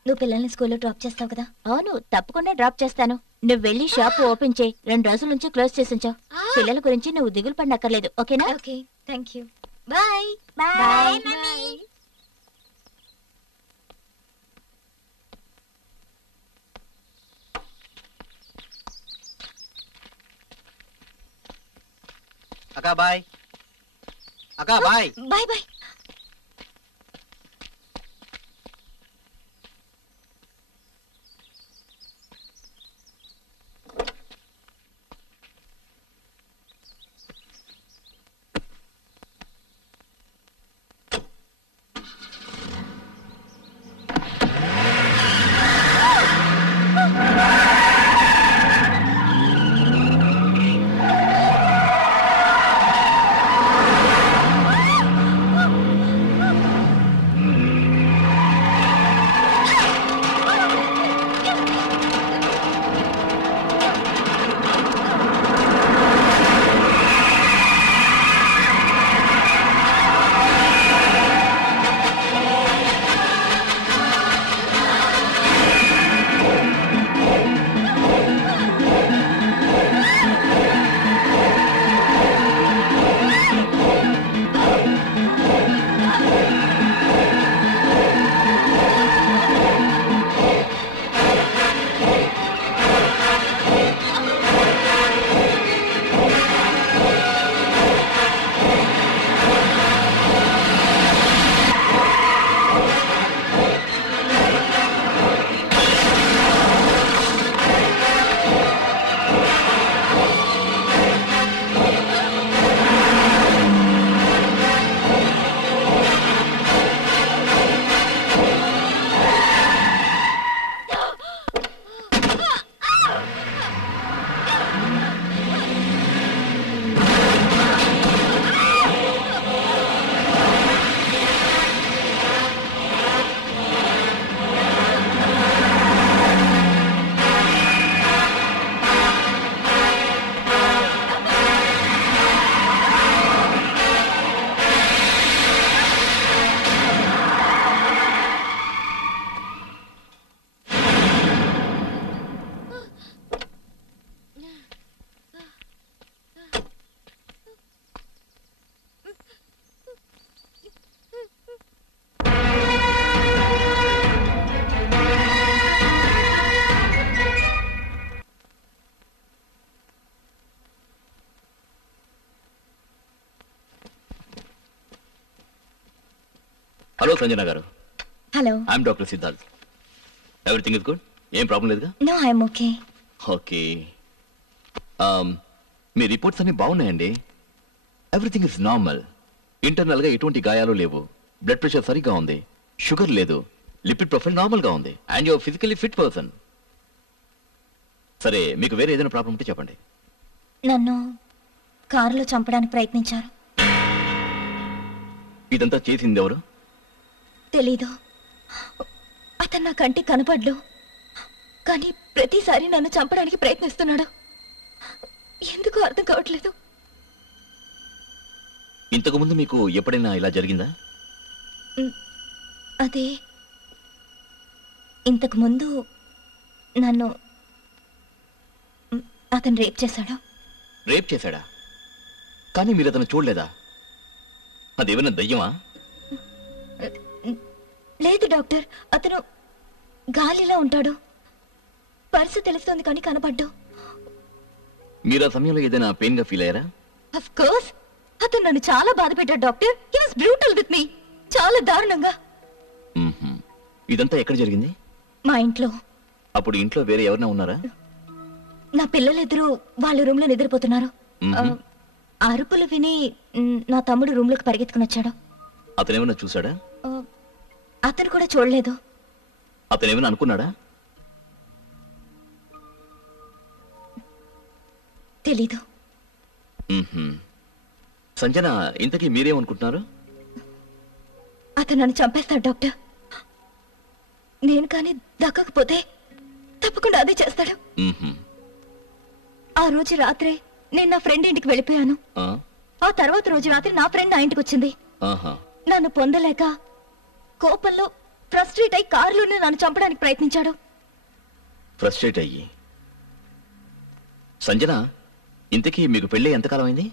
నువ్వు పిల్లల్ని స్కూల్లో డ్రాప్ చేస్తావు కదా? అవును, తప్పకుండా డ్రాప్ చేస్తాను. నువ్వు వెళ్ళి షాప్ ఓపెన్ చేయి. 2 రోజుల నుంచి క్లోజ్ చేసి ఉంచావు. పిల్లల గురించి నువ్వు దిగులు పడనక్కర్లేదు, ఓకేనా? Okay, thank you. Bye. Bye mummy. అక్కా బాయ్. అక్కా bye. Bye bye. Hello Sanjana గారు. Hello. I'm doctor Siddharth. Everything is good? ఏం ప్రాబ్లం లేదుగా? No, I'm okay. ఓకే. మీ రిపోర్ట్స్ అన్ని బాగున్నాయండి. Everything is normal. ఇంటర్నల్ గా ఎటువంటి గాయాలు లేవు. బ్లడ్ ప్రెషర్ సరిగ్గా ఉంది. షుగర్ లేదు. లిపిడ్ ప్రొఫైల్ నార్మల్ గా ఉంది. And your physically fit person. సరే, మీకు వేరే ఏదైనా ప్రాబ్లం ఉంటే చెప్పండి. నన్ను కారులో చంపడానికి ప్రయత్నించారు. ఇదంతా చేసింది ఎవరు? తెలీదు. అతను నా కంటికి కనపడ్డు, కానీ ప్రతిసారి నన్ను చంపడానికి ప్రయత్నిస్తున్నాడు. ఎందుకు అర్థం కావట్లేదు. ఇంతకు ముందు మీకు ఎప్పుడైనా ఇలా జరిగిందా? అదే, ఇంతకు ముందు నన్ను అతను రేప్ చేశాడు. రేప్ చేశాడా? కానీ మీరు అతను చూడలేదా? అదేమైనా దయ్యమా? లేదు డాక్టర్, అతను గాలిలా ఉంటాడు. పర్సు తెలుస్తుంది కానీ కనపడ్డు. మీరు ఆ సమయంలో ఏదైనా పెయిన్ గా ఫీల్ అయ్యారా? Of course. అతను నన్ను చాలా బాధ పెట్టాడు doctor. He was brutal with me. చాలా దారుణంగా. ఇదంతా ఎక్కడ జరిగింది? మా ఇంట్లో. అప్పుడు ఇంట్లో వేరే ఎవరైనా ఉన్నారా? నా పిల్లలిద్దరూ వాళ్ళ రూమ్ లో నిద్రపోతున్నారు. అరుపులు విని నా తమ్ముడు రూమ్ లోకి పరిగెత్తుకుని వచ్చాడు. అతనేమన్నా చూసాడా? అతను కూడా చూడలేదు. అతనేమన్నా అనుకున్నాడా? తెలీదు. సంజన, ఇంతకీ మీరేమనుకుంటున్నారు? అతను నన్ను చంపేస్తాడు డాక్టర్. నేను కానీ దక్కకపోతే తప్పకుండా అదే చేస్తాడు. ఆ రోజు రాత్రే నేను నా ఫ్రెండ్ ఇంటికి వెళ్ళిపోయాను. ఆ తర్వాత రోజు రాత్రి నా ఫ్రెండ్ నా ఇంటికి వచ్చింది. నన్ను పొందలేక కోపంలో ఫ్రస్ట్రేట్ అయి కారులోనే నన్ను చంపడానికి ప్రయత్నించాడు. ఫ్రస్ట్రేట్ అయ్యి. సంజన, ఇంతకీ మీకు పెళ్ళి ఎంతకాలం అయింది?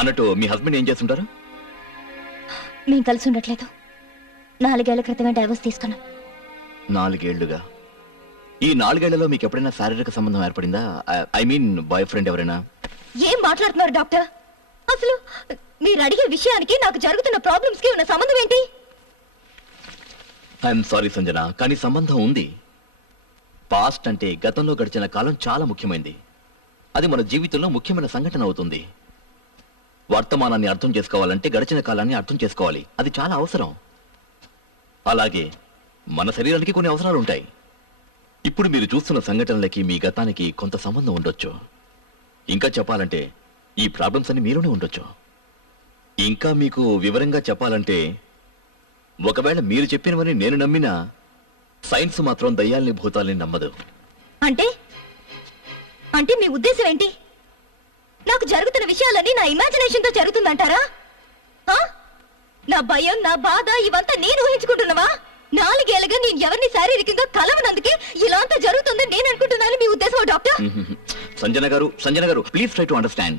అన్నట్టు మీ హస్బెండ్ ఏం చేస్తుంటారు? మేం కలిసి ఉండట్లేదు. 4 ఏళ్ల క్రితమే డైవర్స్ తీసుకున్నాం. 4 ఏళ్లుగా? ఈ 4 ఏళ్లలో మీకు ఎప్పుడైనా శారీరక సంబంధం ఏర్పడిందా? ఐ మీన్ బాయ్ ఫ్రెండ్ ఎవరైనా? ఏం మాట్లాడుతున్నారు డాక్టర్? అసలు మీరు అడిగే విషయానికి నాకు జరుగుతున్న ప్రాబ్లమ్స్ కి ఉన్న సంబంధం ఏంటి? ఐఎమ్ సారీ సంజన, కానీ సంబంధం ఉంది. పాస్ట్ అంటే గతంలో గడిచిన కాలం చాలా ముఖ్యమైంది. అది మన జీవితంలో ముఖ్యమైన సంఘటన అవుతుంది. వర్తమానాన్ని అర్థం చేసుకోవాలంటే గడిచిన కాలాన్ని అర్థం చేసుకోవాలి. అది చాలా అవసరం. అలాగే మన శరీరానికి కొన్ని అవసరాలు ఉంటాయి. ఇప్పుడు మీరు చూస్తున్న సంఘటనలకి మీ గతానికి కొంత సంబంధం ఉండొచ్చు. ఇంకా చెప్పాలంటే ఈ ప్రాబ్లమ్స్ అన్ని మీలోనే ఉండొచ్చు. ఇంకా మీకు వివరంగా చెప్పాలంటే, ఒకవేళ మీరు చెప్పినవని నేను నమ్మినా సైన్స్ మాత్రం దయ్యాల్ని భూతాల్ని నమ్మదు. అంటే అంటే మీ ఉద్దేశం ఏంటి? నాకు జరుగుతున్న విషయాలన్నీ నా ఇమాజినేషన్ తో జరుగుతుందంటారా? నా భయం, నా బాధ ఇవంతా నేను ఊహించుకుంటున్నావా? 4 ఏళ్ళుగా నేను ఎవరిని శారీరకంగా కలవనందుకే ఇలా అంతా జరుగుతుందని నేను అనుకుంటున్నాను. మీ ఉద్దేశం డాక్టర్? సంజన గారు ప్లీజ్ ట్రై టు అండర్స్టాండ్.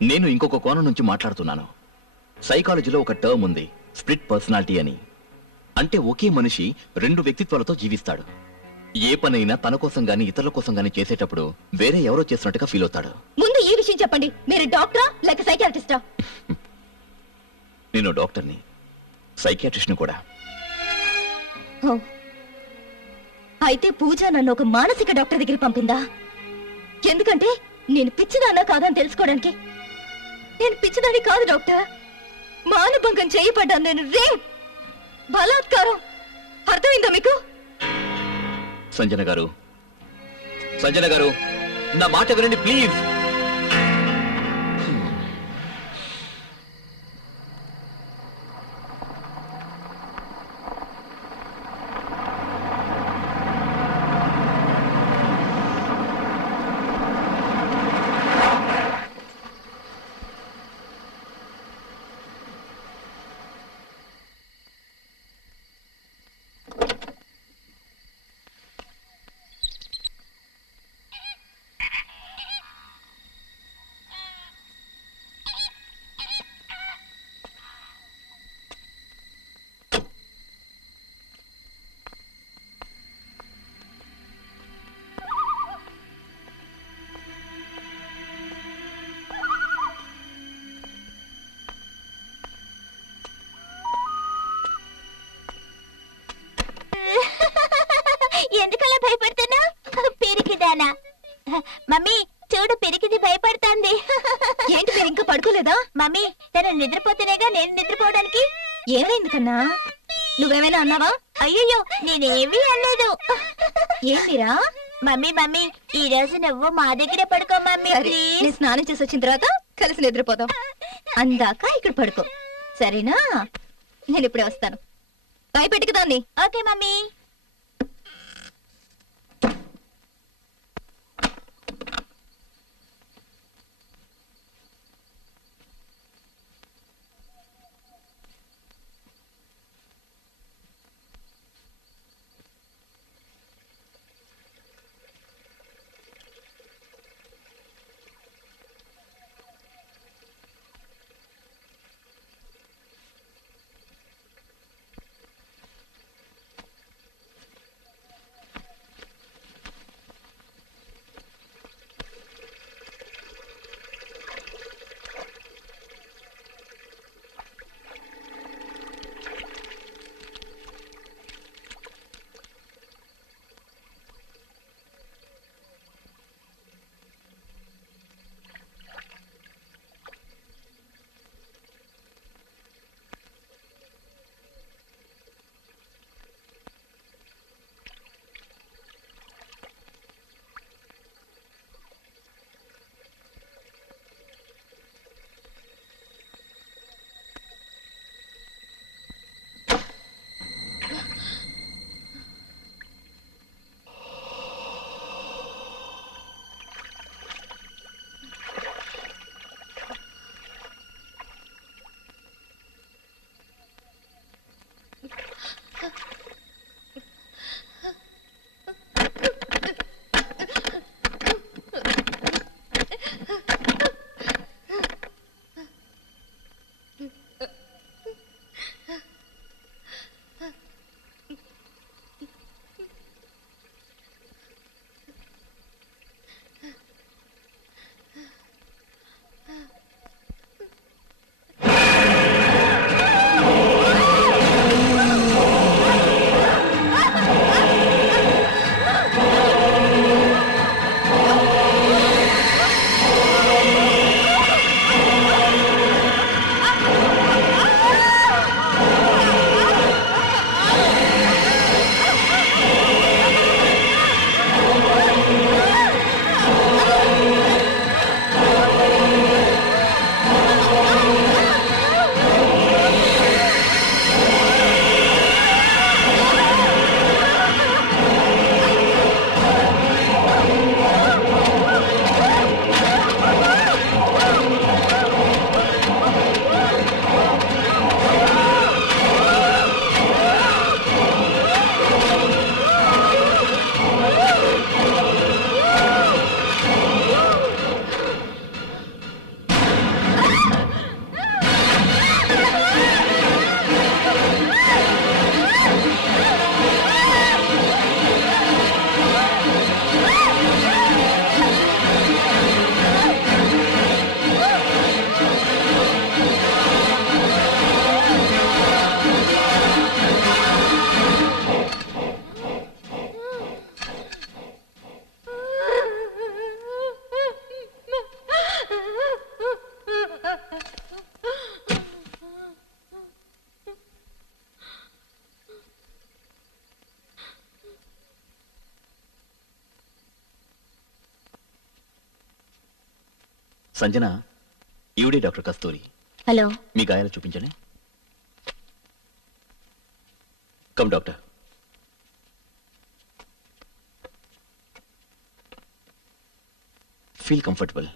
నేను ఇంకొక కోణం నుంచి మాట్లాడుతున్నాను. సైకాలజీలో ఒక టర్మ్ ఉంది, స్ప్లిట్ పర్సనాలిటీ అని. అంటే ఒకే మనిషి 2 వ్యక్తిత్వాలతో జీవిస్తాడు. ఏ పనైనా తన కోసం గాని ఇతరుల కోసం గాని చేసేటప్పుడు వేరే ఎవరో చేస్తున్నట్టుగా ఫీల్ అవుతాడు. ముందు ఈ విషయం చెప్పండి, మీరు డాక్టరా లేక సైకియాట్రిస్టా? నేను డాక్టర్ని, సైకియాట్రిస్ట్ని కూడా. అయితే పూజ నన్ను ఒక మానసిక డాక్టర్ దగ్గర పంపిందా? ఎందుకంటే నేను పిచ్చిదాన్నా కాదని తెలుసుకోవడానికి. నేను పిచ్చిదాన్ని కాదు డాక్టర్. మానభంగం చేయబడ్డాను నేను. రేప్, బలాత్కారం. అర్థమైందా మీకు? సంజన గారు నా మాట వినండి ప్లీజ్. ఎందుకలా భయపడుతున్నా? పిరికిదానా. మమ్మీ చూడు, పిరికిది భయపడుతుంది. ఏంటి, మీరు ఇంకా పడుకోలేదా? మమ్మీ తను నిద్రపోతేనేగా నేను నిద్రపోవడానికి. ఏమైంది కన్నా? నువ్వేమైనా అన్నావా? అయ్యో నేనేమీ అనలేదు. ఏంటిరా? మమ్మీ ఈ రోజు నువ్వు మా దగ్గర పడుకో మమ్మీ ప్లీజ్. నేను స్నానం చేసి వచ్చిన తర్వాత కలిసి నిద్రపోదాం. అందాక ఇక్కడ పడుకో, సరేనా? నేను ఇప్పుడే వస్తాను. భయపెట్టుకు దాన్ని. Okay mummy. సంజన, ఈవిడే డాక్టర్ కస్తూరి. హలో. మీ గాయాలు చూపించండి. Come doctor. Feel comfortable.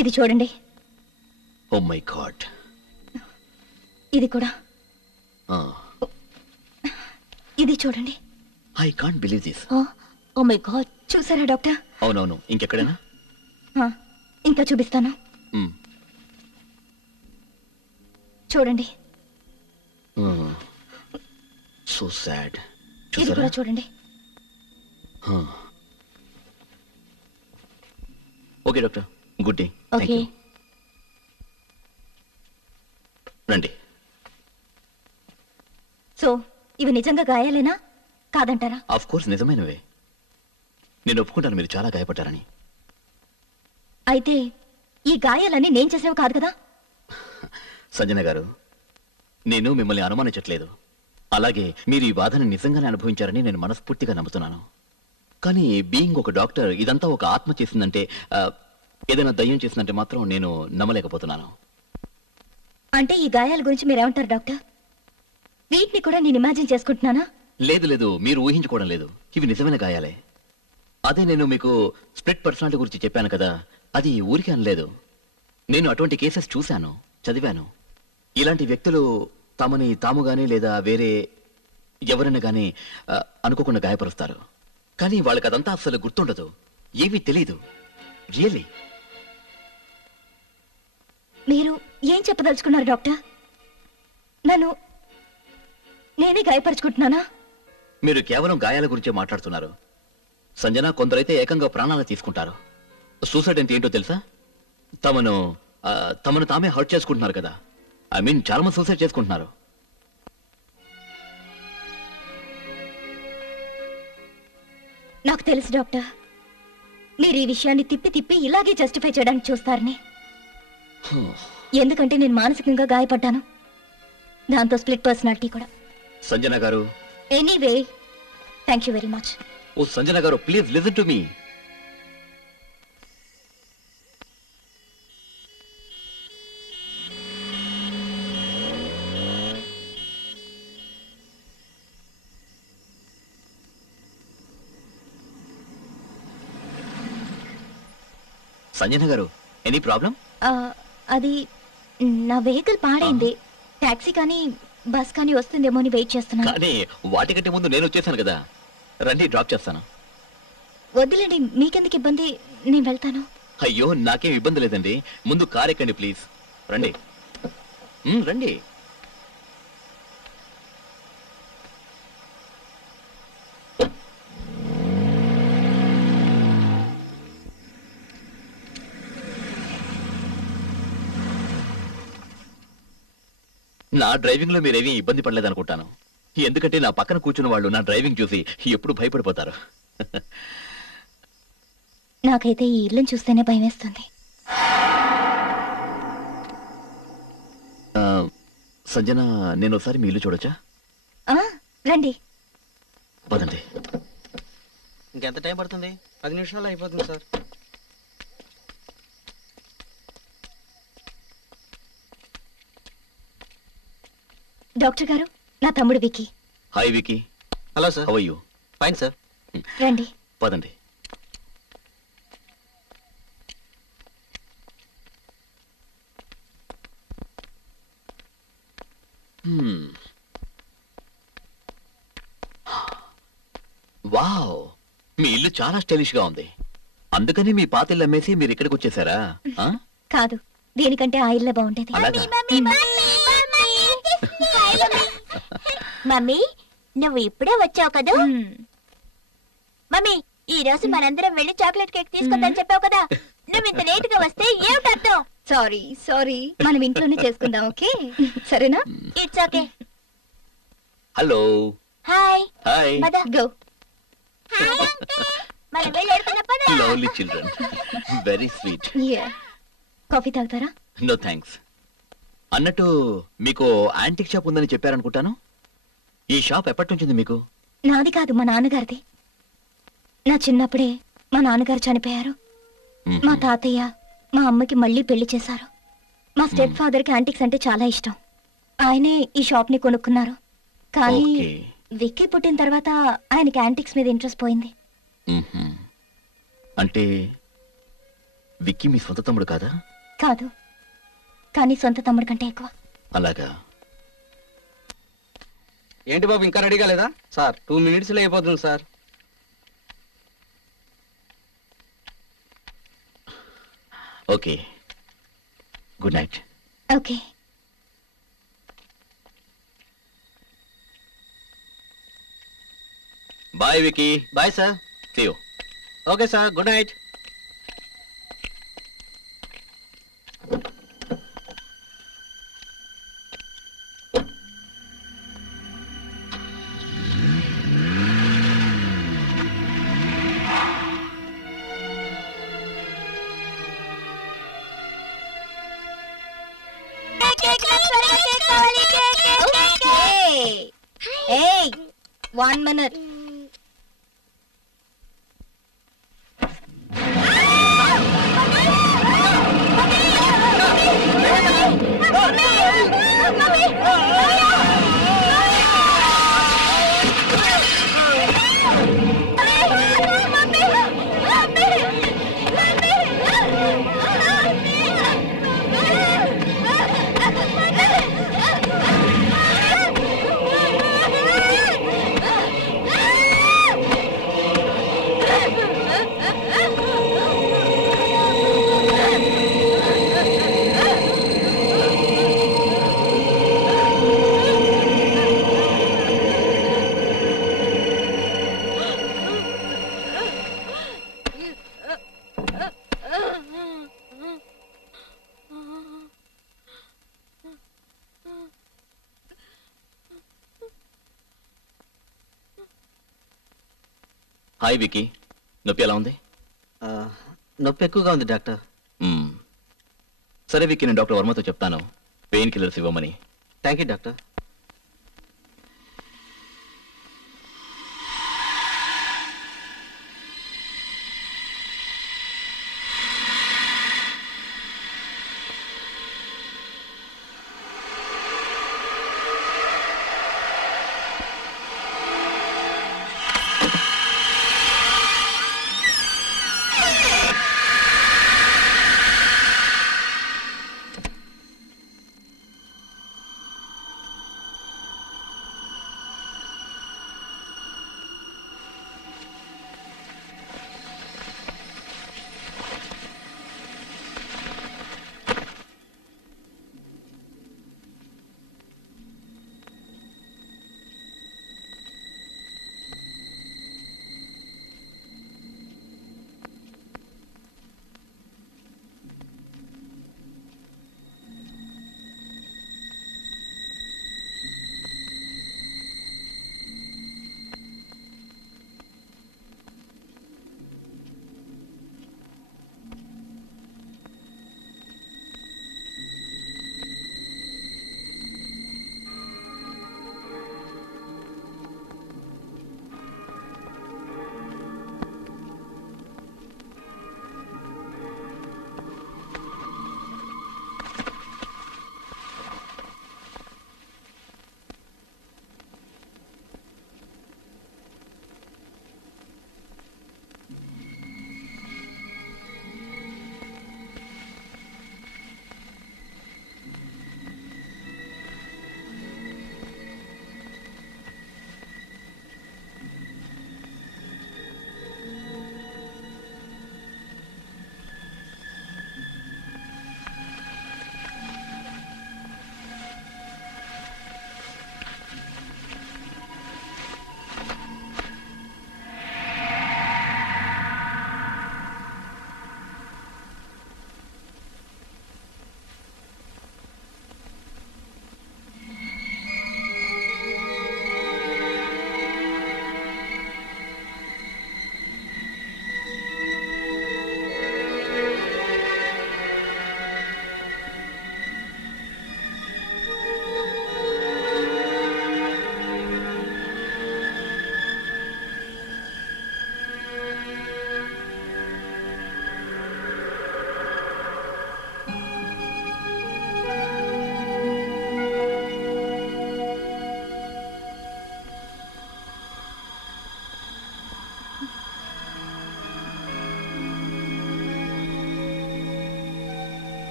ఇది చూడండి. Oh my god. ఇది కూడా. ఇది చూడండి. I can't believe this. Oh my god. చూసారా డాక్టర్? అవునవును. ఇంకెక్కడైనా? ఇంకా చూపిస్తాను. చూడండి. So sad. ఇది కూడా చూడండి. Okay doctor, good day. Okay. రండి. సో ఇవి నిజంగా గాయాలేనా కాదంటారా? ఆఫ్ కోర్స్ నిజమైనవే. నేను ఒప్పుకుంటాను మీరు చాలా గాయపడ్డారని. అయితే ఈ గాయాలన్నీ నేను చేసేవి కాదు కదా? సంజన గారు, నేను మిమ్మల్ని అనుమానించట్లేదు. అలాగే మీరు ఈ బాధను నిజంగానే అనుభవించారని నేను మనస్ఫూర్తిగా నమ్ముతున్నాను. కానీ బీయింగ్ ఒక డాక్టర్ ఇదంతా ఒక ఆత్మ చేసిందంటే, ఏదైనా దయ్యం చేసిందంటే మాత్రం నేను నమ్మలేకపోతున్నాను. అంటే ఈ గాయాల గురించి మీరేమంటారు డాక్టర్? వీటిని కూడా నేను ఇమాజిన్ చేసుకుంటున్నానా? లేదు లేదు, మీరు ఊహించుకోవడం లేదు. ఇవి నిజమైన గాయాలే. అదే నేను మీకు స్ప్లిట్ పర్సనాలిటీ గురించి చెప్పాను కదా, అది ఊరికే అనలేదు. నేను అటువంటి కేసెస్ చూశాను, చదివాను. ఇలాంటి వ్యక్తులు తమని తాము గానీ లేదా వేరే ఎవరైనా గానీ అనుకోకుండా గాయపరుస్తారు. కానీ వాళ్ళకి అదంతా అసలు గుర్తుండదు, ఏమీ తెలీదు. రియల్లీ. మీరు ఏం చెప్పదలుచుకున్నారు డాక్టర్? నన్ను నేనే గాయపరుచుకుంటున్నానా? మీరు కేవలం గాయాల గురించే మాట్లాడుతున్నారు సంజన. కొందరైతే ఏకంగా ప్రాణాలు తీసుకుంటారు. సూసైడ్ అంటే ఏంటో తెలుసా? తమను తామే హర్ట్ చేసుకుంటున్నారు కదా. ఐ మీన్ చాలా మంది సూసైడ్ చేసుకుంటున్నారు. నాకు తెలుసు డాక్టర్, మీరు ఈ విషయాన్ని తిప్పి తిప్పి ఇలాగే జస్టిఫై చేయడానికి చూస్తారని. ఎందుకంటే నేను మానసికంగా గాయపడ్డాను, దాంతో స్ప్లిట్ పర్సనాలిటీ కూడా. సంజన గారు. Anyway, thank you very much. Oh Sanjana గారు, please listen to me. Sanjana గారు, ఎనీ ప్రాబ్లం? అది నా వెహికల్ పాడైంది. టాక్సీ కానీ బస్ కానీ వస్తుందేమో అని వెయిట్ చేస్తున్నాను. కానీ వాటికంటే ముందు నేను వచ్చేసాను కదా, రండి డ్రాప్ చేస్తాను. వద్దులేండి, మీకెందుకు ఇబ్బంది, నేను వెళ్తాను. అయ్యో నాకేం ఇబ్బంది లేదండి, ముందు కార్ ఎక్కండి ప్లీజ్. రండి రండి. నా డ్రైవింగ్ లో మీరేమీ ఇబ్బంది పడలేదనుకుంటాను. ఎందుకంటే నా పక్కన కూర్చున్న వాళ్ళు నా డ్రైవింగ్ చూసి ఎప్పుడు భయపడిపోతారు. నాకైతే ఈ ఇల్లుని చూస్తేనే భయం వేస్తుంది. సంజన, నేను ఒకసారి మీ ఇల్లు చూడొచ్చా? రండి. పదండి. ఇంకెంత టైం పడుతుంది? 10 నిమిషాలు అయిపోతుంది సార్. డాక్టర్ గారు, నా తమ్ముడు Vicky. Hi Vicky. Hello sir. How are you? Fine sir. రండి. పదండి. వావ్, మీ ఇల్లు చాలా స్టైలిష్ గా ఉంది. అందుకని మీ పాత ఇల్లు అమ్మేసి మీరు ఇక్కడికి వచ్చేసారా? కాదు, దీనికంటే ఆ ఇల్లే బాగుండేది. అలాగా? మమ్మీ, నువ్వు ఇప్పుడే వచ్చావు కదా? మమ్మీ, ఈ రోజు మనందరం వెళ్ళి చాక్లెట్ కేక్ తీసుకొద్దని చెప్పావు కదా, నువ్వు ఇంత లేట్ గా వస్తే ఏమిటి అర్థం? సారీ, మనం ఇంట్లోనే చేసుకుందాం, ఓకే? సరేనా? It's okay. Hello. Hi. Hi. మదా గో. మనం వెళ్ళి ఎడుకున్న పద. Lovely children, very sweet. Coffee తాగుతారా? No thanks. అన్నట్టు మీకు యాంటిక్ షాప్ ఉందని చెప్పారనుకుంటాను. ఈ షాప్ ఎప్పటి నుంచి ఉంది మీకు? నాది కాదు, మా నాన్నగారిది. నా చిన్నప్పుడే మా నాన్నగారు చనిపోయారు. మా తాతయ్య మా అమ్మకి మళ్ళీ పెళ్లి చేశారు. మా స్టెప్ ఫాదర్కి యాంటిక్స్ అంటే చాలా ఇష్టం. ఆయనే ఈ షాప్ ని కొనుక్కున్నారు. కానీ ఓకే. విక్కీ పుట్టిన తర్వాత ఆయనకి యాంటిక్స్ మీద ఇంట్రెస్ట్ పోయింది. మ్మ్హ్మ్. అంటే విక్కీ మీ సొంత తమ్ముడు కాదా? కాదు, కానీ సొంత తమ్ముడు కంటే ఎక్కువ. అలాగా. ఏంటి బాబు ఇంకా రెడీ కాలేదా? సార్ 2 minutes లో అయిపోతుంది sir. Okay, good night. Okay. Bye Vicky. Bye sir. See you. Okay sir, good night. Hey, 1 minute. Hi Vicky, నొప్పి ఎలా ఉంది? నొప్పి ఎక్కువగా ఉంది డాక్టర్. సరే విక్కీ, నేను డాక్టర్ వర్మతో చెప్తాను పెయిన్ కిల్లర్స్ ఇవ్వమని. Thank you doctor.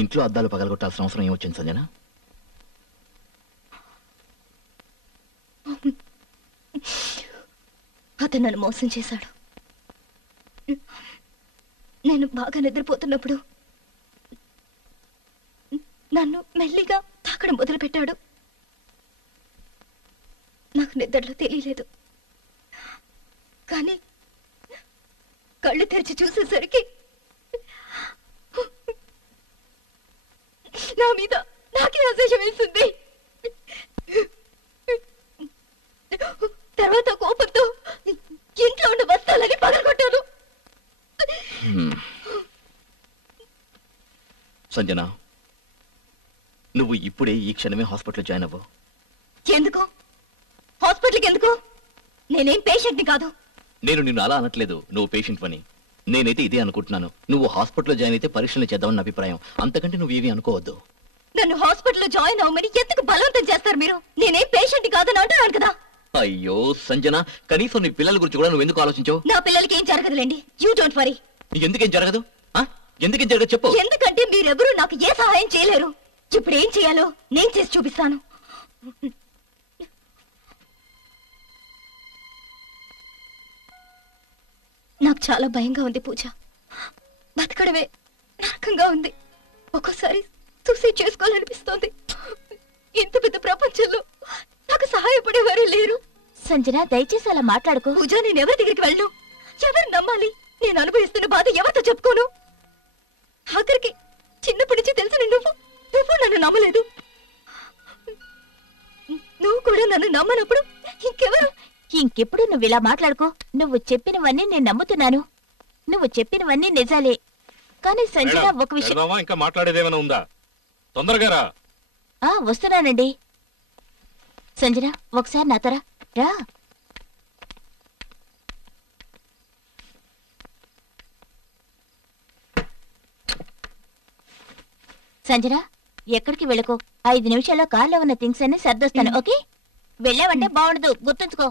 ఇంట్లో అద్దాలు పగలగొట్టాల్సిన అవసరం ఏమొచ్చింది సంజన? అతను నన్ను మోసం చేశాడు. నేను బాగా నిద్రపోతున్నప్పుడు నన్ను మెల్లిగా తాకడం మొదలుపెట్టాడు. నాకు నిద్రలో తెలియలేదు, కానీ కళ్ళు తెరిచి చూసేసరికి నా మీద నాకే అసహ్యం వేసింది. తర్వాత కోపంతో ఇంట్లో ఉన్న వస్తాలని పగలగొట్టాను. సంజన, నువ్వు ఇప్పుడే ఈ క్షణమే హాస్పిటల్ జాయిన్ అవ్వు. ఎందుకు? హాస్పిటల్కి ఎందుకు? నేనేం పేషెంట్ని కాదు. నేను నిన్ను అలా అనట్లేదు, నువ్వు పేషెంట్ అని. నేనైతే ఇదే అనుకుంటున్నాను. నువ్వు హాస్పిటల్లో జాయిన్ అయితే పరీక్షలు చేద్దామని అభిప్రాయం, అంతకంటే నువ్వు ఏవి అనుకోవద్దు. నన్ను హాస్పిటల్లో జాయిన్ అవ్వమని ఎందుకు బలవంతం చేస్తారు మీరు? నేనేం పేషెంట్ కాదని అంటున్నాను కదా. అయ్యో సంజన, కనీసం నీ పిల్లల గురించి కూడా నువ్వు ఎందుకు ఆలోచించావు? నా పిల్లలకి ఏం జరగదులేండి. You don't worry. ఎందుకేం జరగదు? ఎందుకేం జరగదు చెప్పు. ఎందుకంటే మీరెవరూ నాకు ఏ సహాయం చేయలేరు. ఇప్పుడు ఏం చేయాలో నేను చేసి చూపిస్తాను. నాకు చాలా భయంగా ఉంది పూజ. బతకడమే నరకంగా ఉంది. ఒక్కోసారి సూసైడ్ చేసుకోవాలనిపిస్తోంది. ఇంత పెద్ద ప్రపంచంలో నాకు సహాయపడేవారే లేరు. సంజన, దయచేసి అలా మాట్లాడుకో. పూజ, నేను ఎవరి దగ్గరికి వెళ్ళను? ఎవరు నమ్మాలి? నేను అనుభవిస్తున్న బాధ ఎవరితో చెప్పుకోను? ఆఖరికి చిన్నప్పటి నుంచి తెలిసిన నువ్వు నన్ను నమ్మలేదు. నువ్వు కూడా నన్ను నమ్మనప్పుడు ఇంకెవరు? ఇంకెప్పుడు నువ్వు ఇలా మాట్లాడుకో. నువ్వు చెప్పినవన్నీ నేను నమ్ముతున్నాను. నువ్వు చెప్పినవన్నీ నిజాలే. కానీ సంజన, ఒక విషయం. ఇంకా మాట్లాడేదేమైనా ఉందా? తొందరగా రా. వస్తున్నానండి. సంజన, ఒకసారి నాతోరా రా. సంజన, ఎక్కడికి వెళ్ళకో. 5 నిమిషాల్లో కార్లో ఉన్న థింగ్స్ అన్ని సర్దొస్తాను. ఓకే? వెళ్ళావంటే బాగుండదు, గుర్తుంచుకో.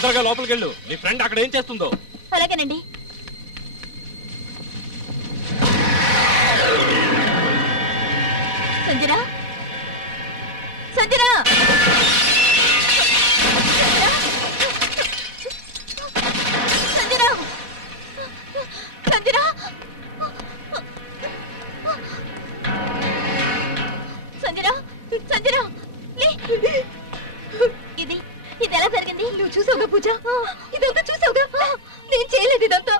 తొందరగా లోపలికి వెళ్ళు. నీ ఫ్రెండ్ అక్కడ ఏం చేస్తుందో. అలాగేనండి. సంజనా, సంజనా, సంజనా, సంజనా, సంజనా, సంజనా, ఇది ఎలా జరిగింది? నువ్వు చూసావుగా పూజ? ఇదంతా చూసావుగా? నేను చేయలేదు ఇదంతా.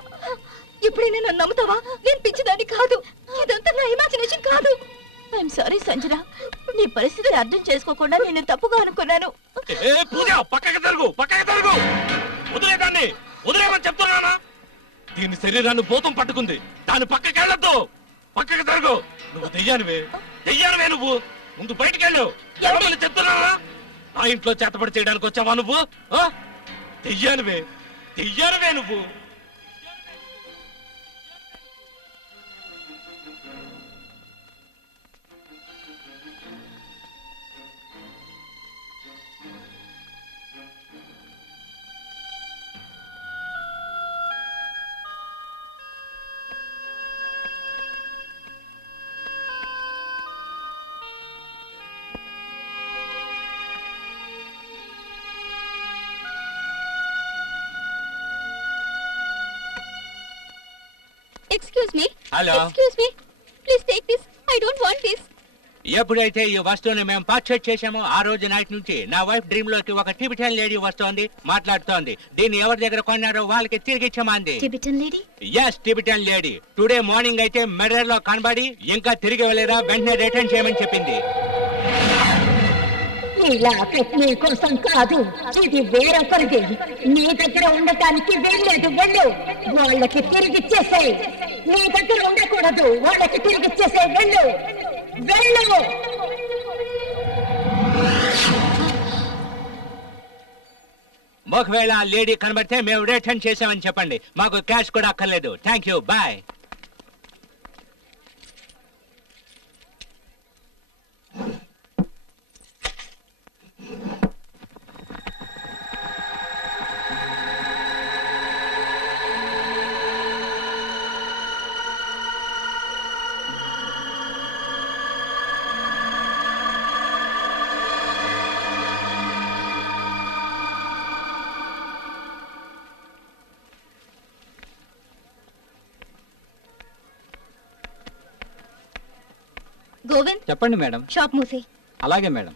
ఎప్పుడైనా నన్ను నమ్ముతావా? నేను పిచ్చిదాన్ని కాదు, ఇదంతా నా ఇమాజినేషన్ కాదు. ఐఎమ్ సారీ సంజన, నీ పరిస్థితి అర్థం చేసుకోకుండా నేను తప్పుగా అనుకున్నాను. పూజ పక్కకి జరుగు, పక్కకి జరుగు. వదిలేదాన్ని, వదిలేమని చెప్తున్నానా? దీని శరీరాన్ని భూతం పట్టుకుంది, దాని పక్కకి వెళ్ళొద్దు. పక్కకి జరుగు. నువ్వు దెయ్యానివే, దెయ్యానివే నువ్వు. ముందు బయటికి వెళ్ళు. ఎవరని చెప్తున్నానా? నా ఇంట్లో చేతపడి చేయడానికి వచ్చావా నువ్వు? దెయ్యానివే, దెయ్యానివే నువ్వు. Excuse me. Hello. Excuse me. Please take this. I don't want this. ఎప్పుడైతే ఈ వస్తువుని మేము పర్చేజ్ చేశామో ఆ రోజు నైట్ నుంచి నా వైఫ్ డ్రీమ్ లోకి ఒక టిబిటన్ లేడీ వస్తోంది, మాట్లాడుతోంది. దీన్ని ఎవరి దగ్గర కొన్నారో వాళ్ళకి తిరిగి ఇచ్చామంది. Tibetan lady? Yes, Tibetan lady. Today morning అయితే మెడర్ లో కనబడి ఇంకా తిరిగి వెళ్ళేదా వెంటనే రిటర్న్ చేయమని చెప్పింది. ఇలా నీ కోసం కాదు, ఇది వేరొకరిది. నీ దగ్గర ఉండటానికి వెళ్ళలేదు, వెళ్ళు. వాళ్ళకి తిరిగిచ్చేసేయ్. నీ దగ్గర ఉండకూడదు, వాళ్ళకి తిరిగిచ్చేసేయ్. వెళ్ళు, వెళ్ళు. ఒకవేళ ఆ లేడీ కనబడితే మేము రిటర్న్ చేసామని చెప్పండి. మాకు క్యాష్ కూడా అక్కర్లేదు. Thank you, bye. గోవింద్, చెప్పండి మేడం. షాప్ మూసి. అలాగే మేడం.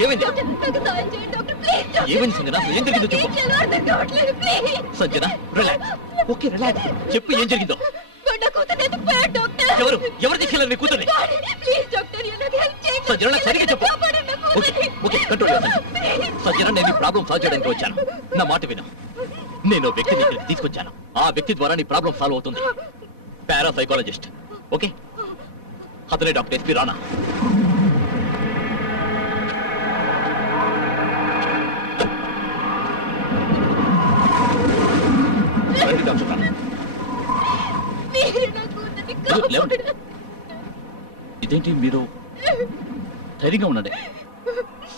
ఏమైంది నాకు సాయం చేయండి డాక్టర్ ప్లీజ్ డాక్టర్ ఏమైంది సంజన అసలు ఏం జరిగిందో చెప్పు ఏం అర్థం కావట్లేదు please Sanjana relax okay relax చెప్పు ఏం జరిగిందో నా కూతురు ఎత్తుకుపోయాడు డాక్టర్ ఎవరు తీసుకెళ్ళారు నీ కూతుర్ని ప్లీజ్ డాక్టర్ నాకు హెల్ప్ చేయండి సంజన నాకు సరిగ్గా చెప్పు ఓకే ఓకే కంట్రోల్ సంజన నేను ఈ ప్రాబ్లం సాల్వ్ చేయడానికి వచ్చాను నా మాట విను నేను వ్యక్తిని ఇక్కడికి తీసుకొచ్చాను ఆ వ్యక్తి ద్వారా నీ ప్రాబ్లం సాల్వ్ అవుతుంది పారాసైకాలజిస్ట్ ఓకే అతనే డాక్టర్ ఎస్పీ రాణా రండి డాక్టర్ రాణా లేవండి ఇదేంటి మీరు ధైర్యంగా ఉండండి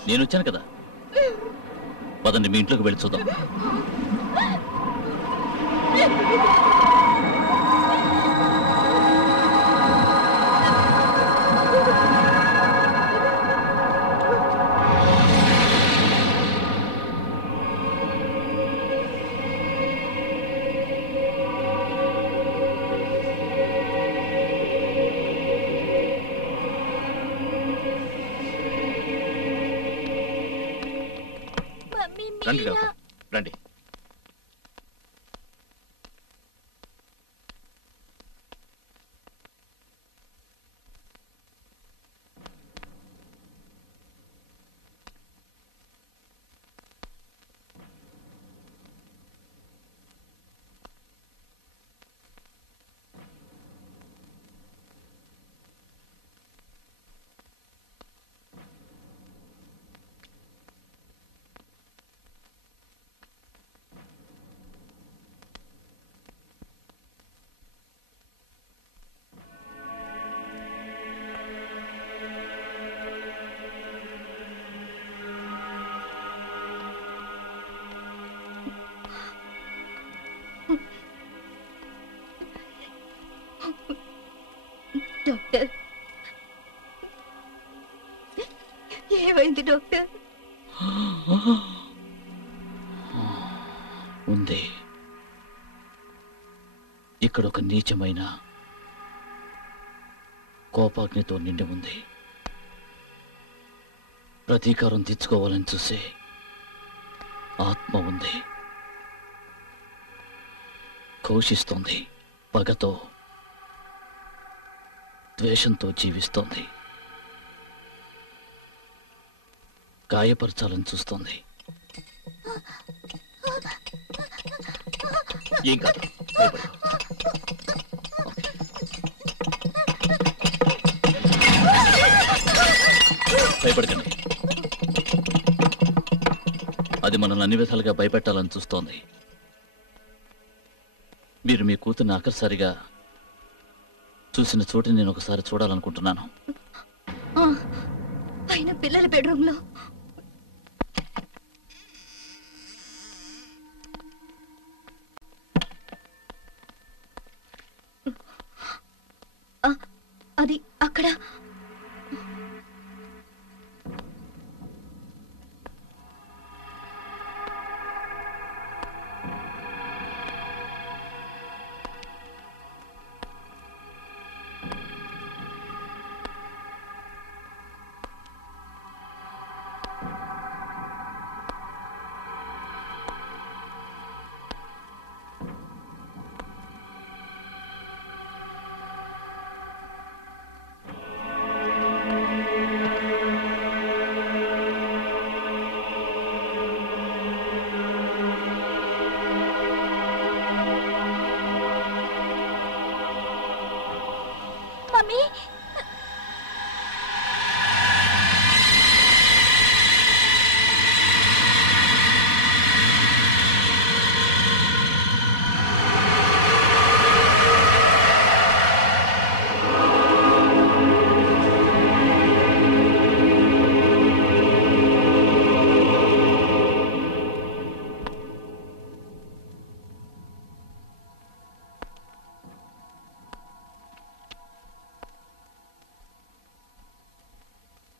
నేను వచ్చాను కదా పదండి మీ ఇంట్లోకి వెళ్ళి చూద్దాం రండి డాక్టర్ రండి డాక్టర్ ఏమైంది డాక్టర్ ఉంది ఇక్కడ ఒక నీచమైన కోపాగ్నితో నిండి ఉంది ప్రతీకారం తీర్చుకోవాలని చూసే ఆత్మ ఉంది ఘోషిస్తోంది పగతో ద్వేషంతో జీవిస్తోంది గాయపరచాలని చూస్తోంది ఏం కాదు భయపడకండి అది మనల్ని అన్ని విధాలుగా భయపెట్టాలని చూస్తోంది మీరు మీ కూతుర్ని ఆఖరిసారిగా చూసిన చోటు నేను ఒకసారి చూడాలనుకుంటున్నాను ఆయన పిల్లల బెడ్రూమ్ లో అది అక్కడ మమ్మీ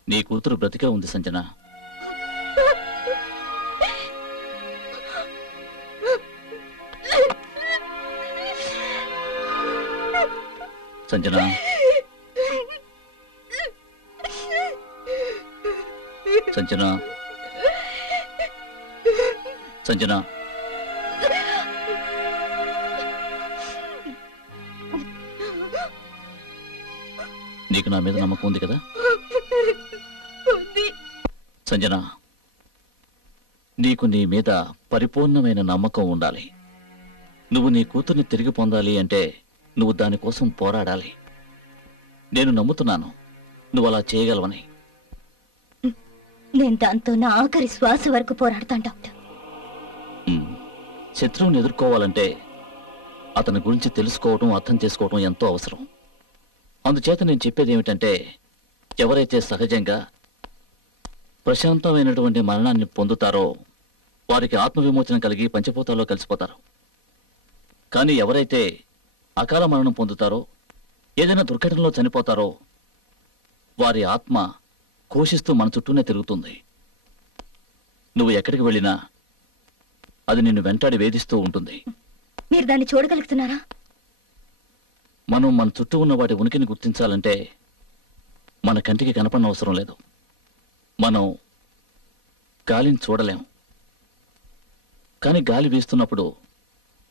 నీ కూతురు బ్రతికే ఉంది సంజన సంజన సంజన సంజన నీకు నా మీద నమ్మకం ఉంది కదా సంజన, నీకు నీ మీద పరిపూర్ణమైన నమ్మకం ఉండాలి. నువ్వు నీ కూతుర్ని తిరిగి పొందాలి అంటే నువ్వు దానికోసం పోరాడాలి. నేను నమ్ముతున్నాను నువ్వు అలా చేయగలవని. నేను దాంతో నా ఆఖరి శ్వాస వరకు పోరాడతాను డాక్టర్. శత్రువుని ఎదుర్కోవాలంటే అతని గురించి తెలుసుకోవటం, అర్థం చేసుకోవటం ఎంతో అవసరం. అందుచేత నేను చెప్పేది ఏమిటంటే, ఎవరైతే సహజంగా ప్రశాంతమైనటువంటి మరణాన్ని పొందుతారో వారికి ఆత్మవిమోచనం కలిగి పంచభూతాల్లో కలిసిపోతారు. కానీ ఎవరైతే అకాల మరణం పొందుతారో, ఏదైనా దుర్ఘటనలో చనిపోతారో, వారి ఆత్మ కోషిస్తూ మన చుట్టూనే తిరుగుతుంది. నువ్వు ఎక్కడికి వెళ్ళినా అది నిన్ను వెంటాడి వేధిస్తూ ఉంటుంది. మీరు దాన్ని చూడగలుగుతున్నారా? మనం మన చుట్టూ ఉన్న వాటి ఉనికిని గుర్తించాలంటే మన కంటికి కనపడిన అవసరం లేదు. మనం గాలిని చూడలేం, కానీ గాలి వీస్తున్నప్పుడు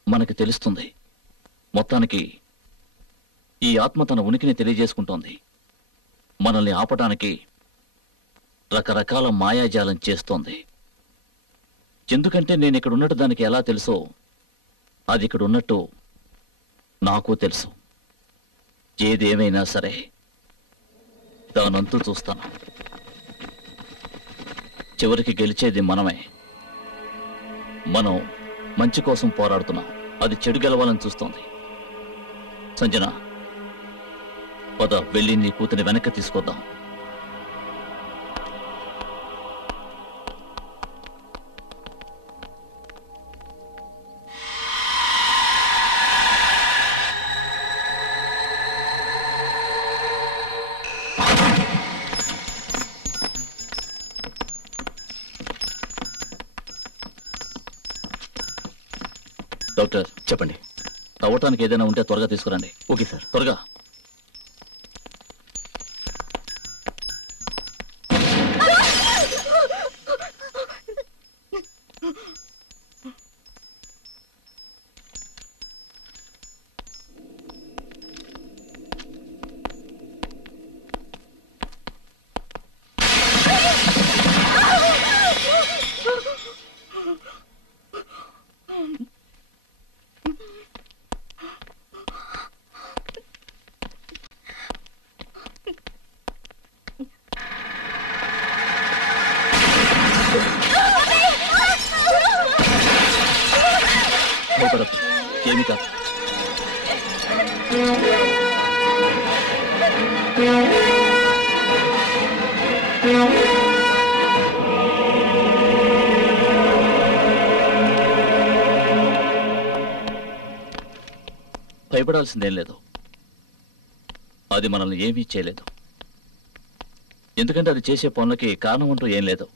మనకి తెలుస్తుంది. మొత్తానికి ఈ ఆత్మ తన ఉనికిని తెలియజేసుకుంటోంది. మనల్ని ఆపటానికి రకరకాల మాయాజాలం చేస్తోంది. ఎందుకంటే నేను ఇక్కడ ఉన్నట్టు దానికి ఎలా తెలుసో అది ఇక్కడ ఉన్నట్టు నాకు తెలుసు. ఏదేమైనా సరే దానంతూ చూస్తాను. చివరికి గెలిచేది మనమే. మనం మంచి కోసం పోరాడుతున్నాం, అది చెడు గెలవాలని చూస్తోంది. సంజన, పద వెళ్ళి నీ కూతుని వెనక్కి తీసుకొద్దాం. డాక్టర్ చెప్పండి. తవ్వటానికి ఏదైనా ఉంటే త్వరగా తీసుకురండి. ఓకే సార్, త్వరగా. ఏమి కాదు. భయపడాల్సిందేం లేదు. అది మనల్ని ఏమీ చేయలేదు. ఎందుకంటే అది చేసే పనులకి కారణం అంటూ ఏం లేదు.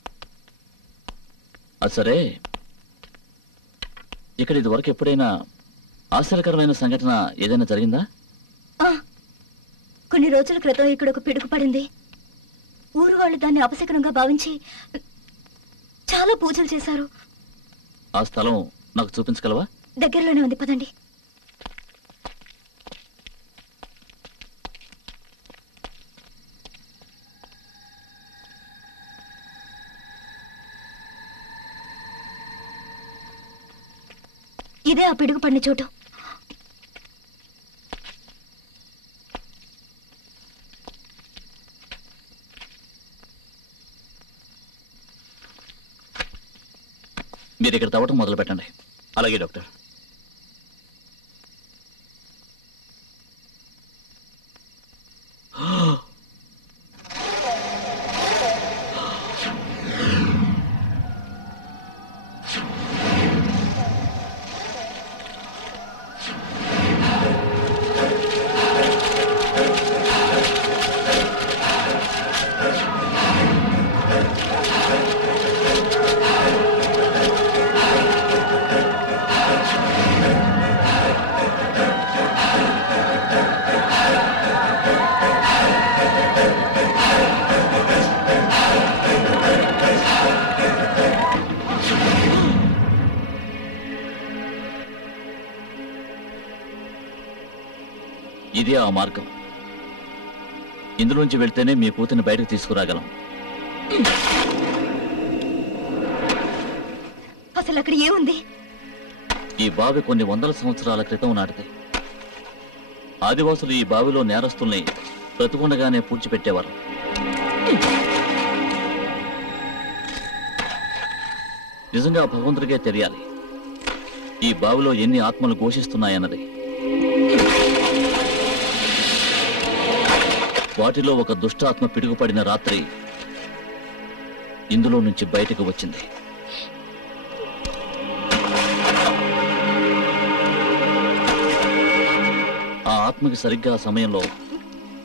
అది సరే, ఇక్కడ ఇదివరకు ఎప్పుడైనా ఆశ్చర్యకరమైన సంఘటన ఏదైనా జరిగిందా? కొన్ని రోజుల క్రితం ఇక్కడ ఒక పిడుగు పడింది. ఊరు వాళ్ళు దాన్ని అపశకనంగా భావించి చాలా పూజలు చేశారు. ఆ స్థలం నాకు చూపించగలవా? దగ్గరలోనే ఉంది, పదండి. ఇదే ఆ పిడుగు పడిన చోటు. మీరు ఇక్కడ తవ్వటం మొదలు పెట్టండి. అలాగే డాక్టర్. ఇదే ఆ మార్గం. ఇందులోంచి వెళ్తేనే మీ కూతురిని బయటకు తీసుకురాగలం. అసలు అక్కడ ఏముంది? ఈ బావి కొన్ని వందల సంవత్సరాల క్రితం నాటిది. ఆదివాసులు ఈ బావిలో నేరస్తుల్ని బ్రతుకుండగానే పూడ్చిపెట్టేవారు. నిజంగా భగవంతుడికే తెలియాలి ఈ బావిలో ఎన్ని ఆత్మలు ఘోషిస్తున్నాయన్నది. వాటిలో ఒక దుష్టాత్మ పిడుగుపడిన రాత్రి ఇందులో నుంచి బయటకు వచ్చింది. ఆ ఆత్మకి సరిగ్గా ఆ సమయంలో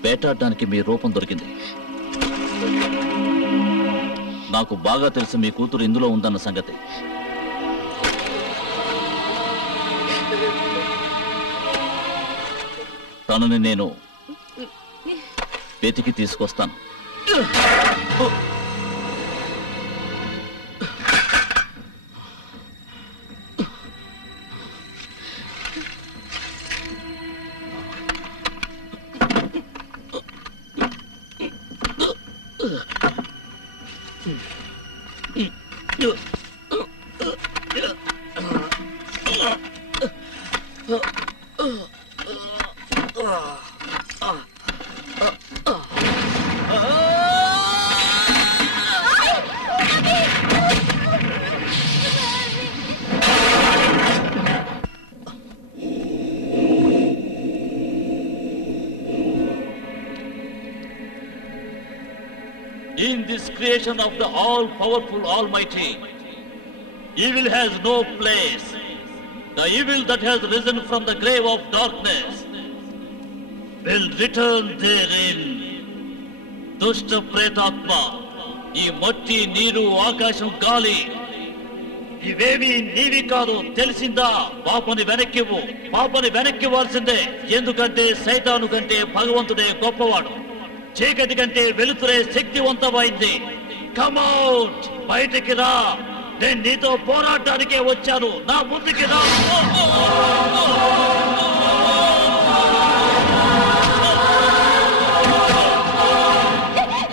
వేటాడడానికి మీ రూపం దొరికింది. నాకు బాగా తెలుసు మీ కూతురు ఇందులో ఉందన్న సంగతి. తనని నేను వెతికి తీసుకొస్తాను. In this creation of the all-powerful Almighty, evil has no place. The evil that has risen from the grave of darkness will return therein. Dushta Pretatma, ఈ మట్టి నీరు ఆకాశం గాలి ఇవేవి నీవి కాదు, తెలిసిందా? పాపని వెనక్కివ్వు, పాపని వెనక్కివ్వాల్సిందే. ఎందుకంటే సైతాను కంటే భగవంతుడే గొప్పవాడు. చీకటి కంటే వెలుతురే శక్తివంతమైంది. కమౌట్, బయటికి రా. నేను నీతో పోరాటానికే వచ్చాను. నా ముందుకి రా.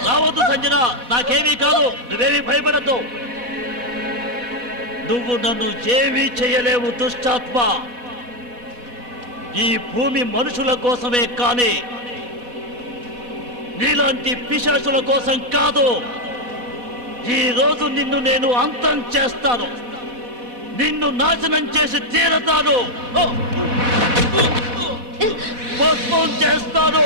రావద్దు సంజన, నాకేమీ కాదు. నువ్వేమీ భయపడద్దు. నువ్వు నన్ను ఏమీ చేయలేవు దుష్టాత్మ. ఈ భూమి మనుషుల కోసమే కానీ నీలాంటి పిశాచుల కోసం కాదు. ఈ రోజు నిన్ను నేను అంతం చేస్తాను. నిన్ను నాశనం చేసి తీరతాను. భస్మం చేస్తాను.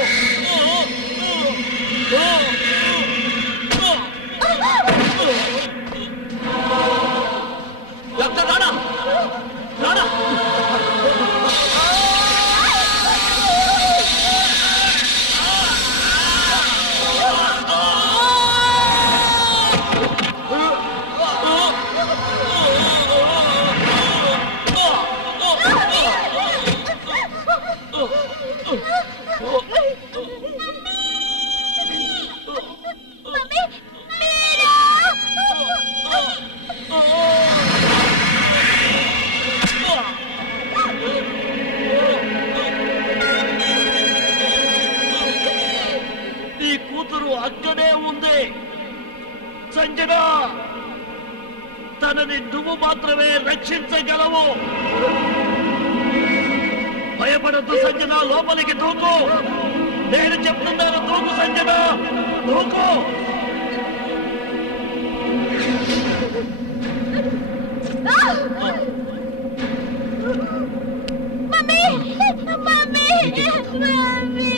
డాక్టర్ రాణా, రాణా. అక్కడే ఉంది సంజన. తనని నువ్వు మాత్రమే రక్షించగలవు. భయపడద్దు సంజన, లోపలికి దూకు. నేను చెప్తున్నాను, దూకు సంజన, దూకు. Mummy, mummy, mummy.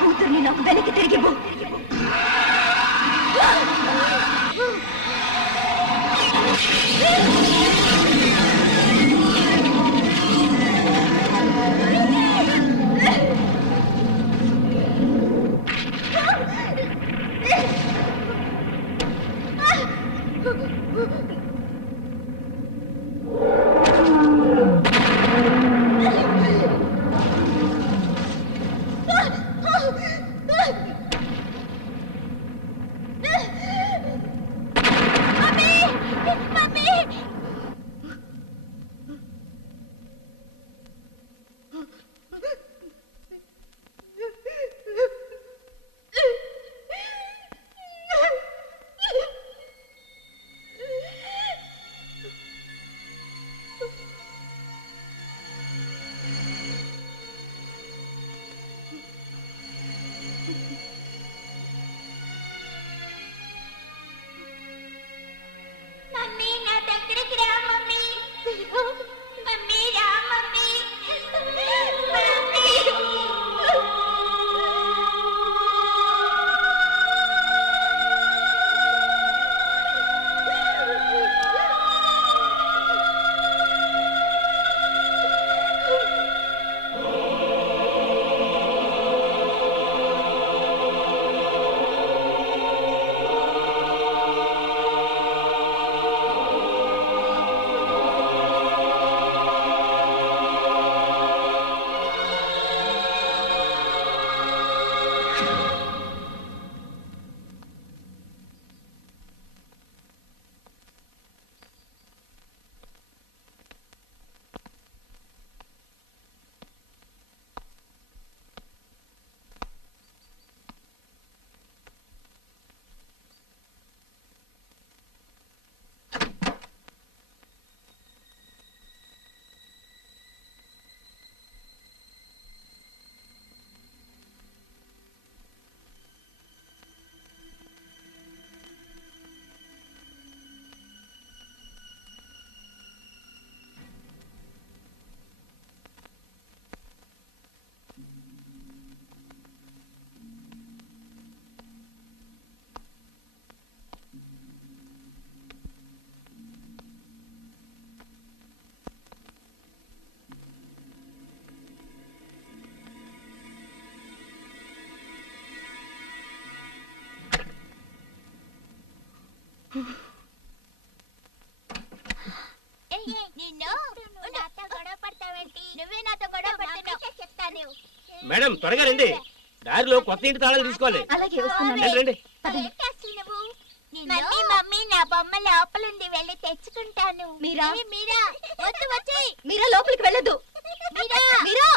కూతుర్ని నాకు వెనక్కి తిరిగివ్వు. మేడం త్వరగా రండి, దారిలో కొత్త ఇంటి తాళాలు తీసుకోవాలి. అలాగే వస్తున్నాను. రండి. మమ్మీ నా బొమ్మ లోపలుంది, వెళ్ళి తెచ్చుకుంటాను. మీరా మీరా వద్దు వచ్చి మీరా లోపలికి వెళ్ళదు. మీరా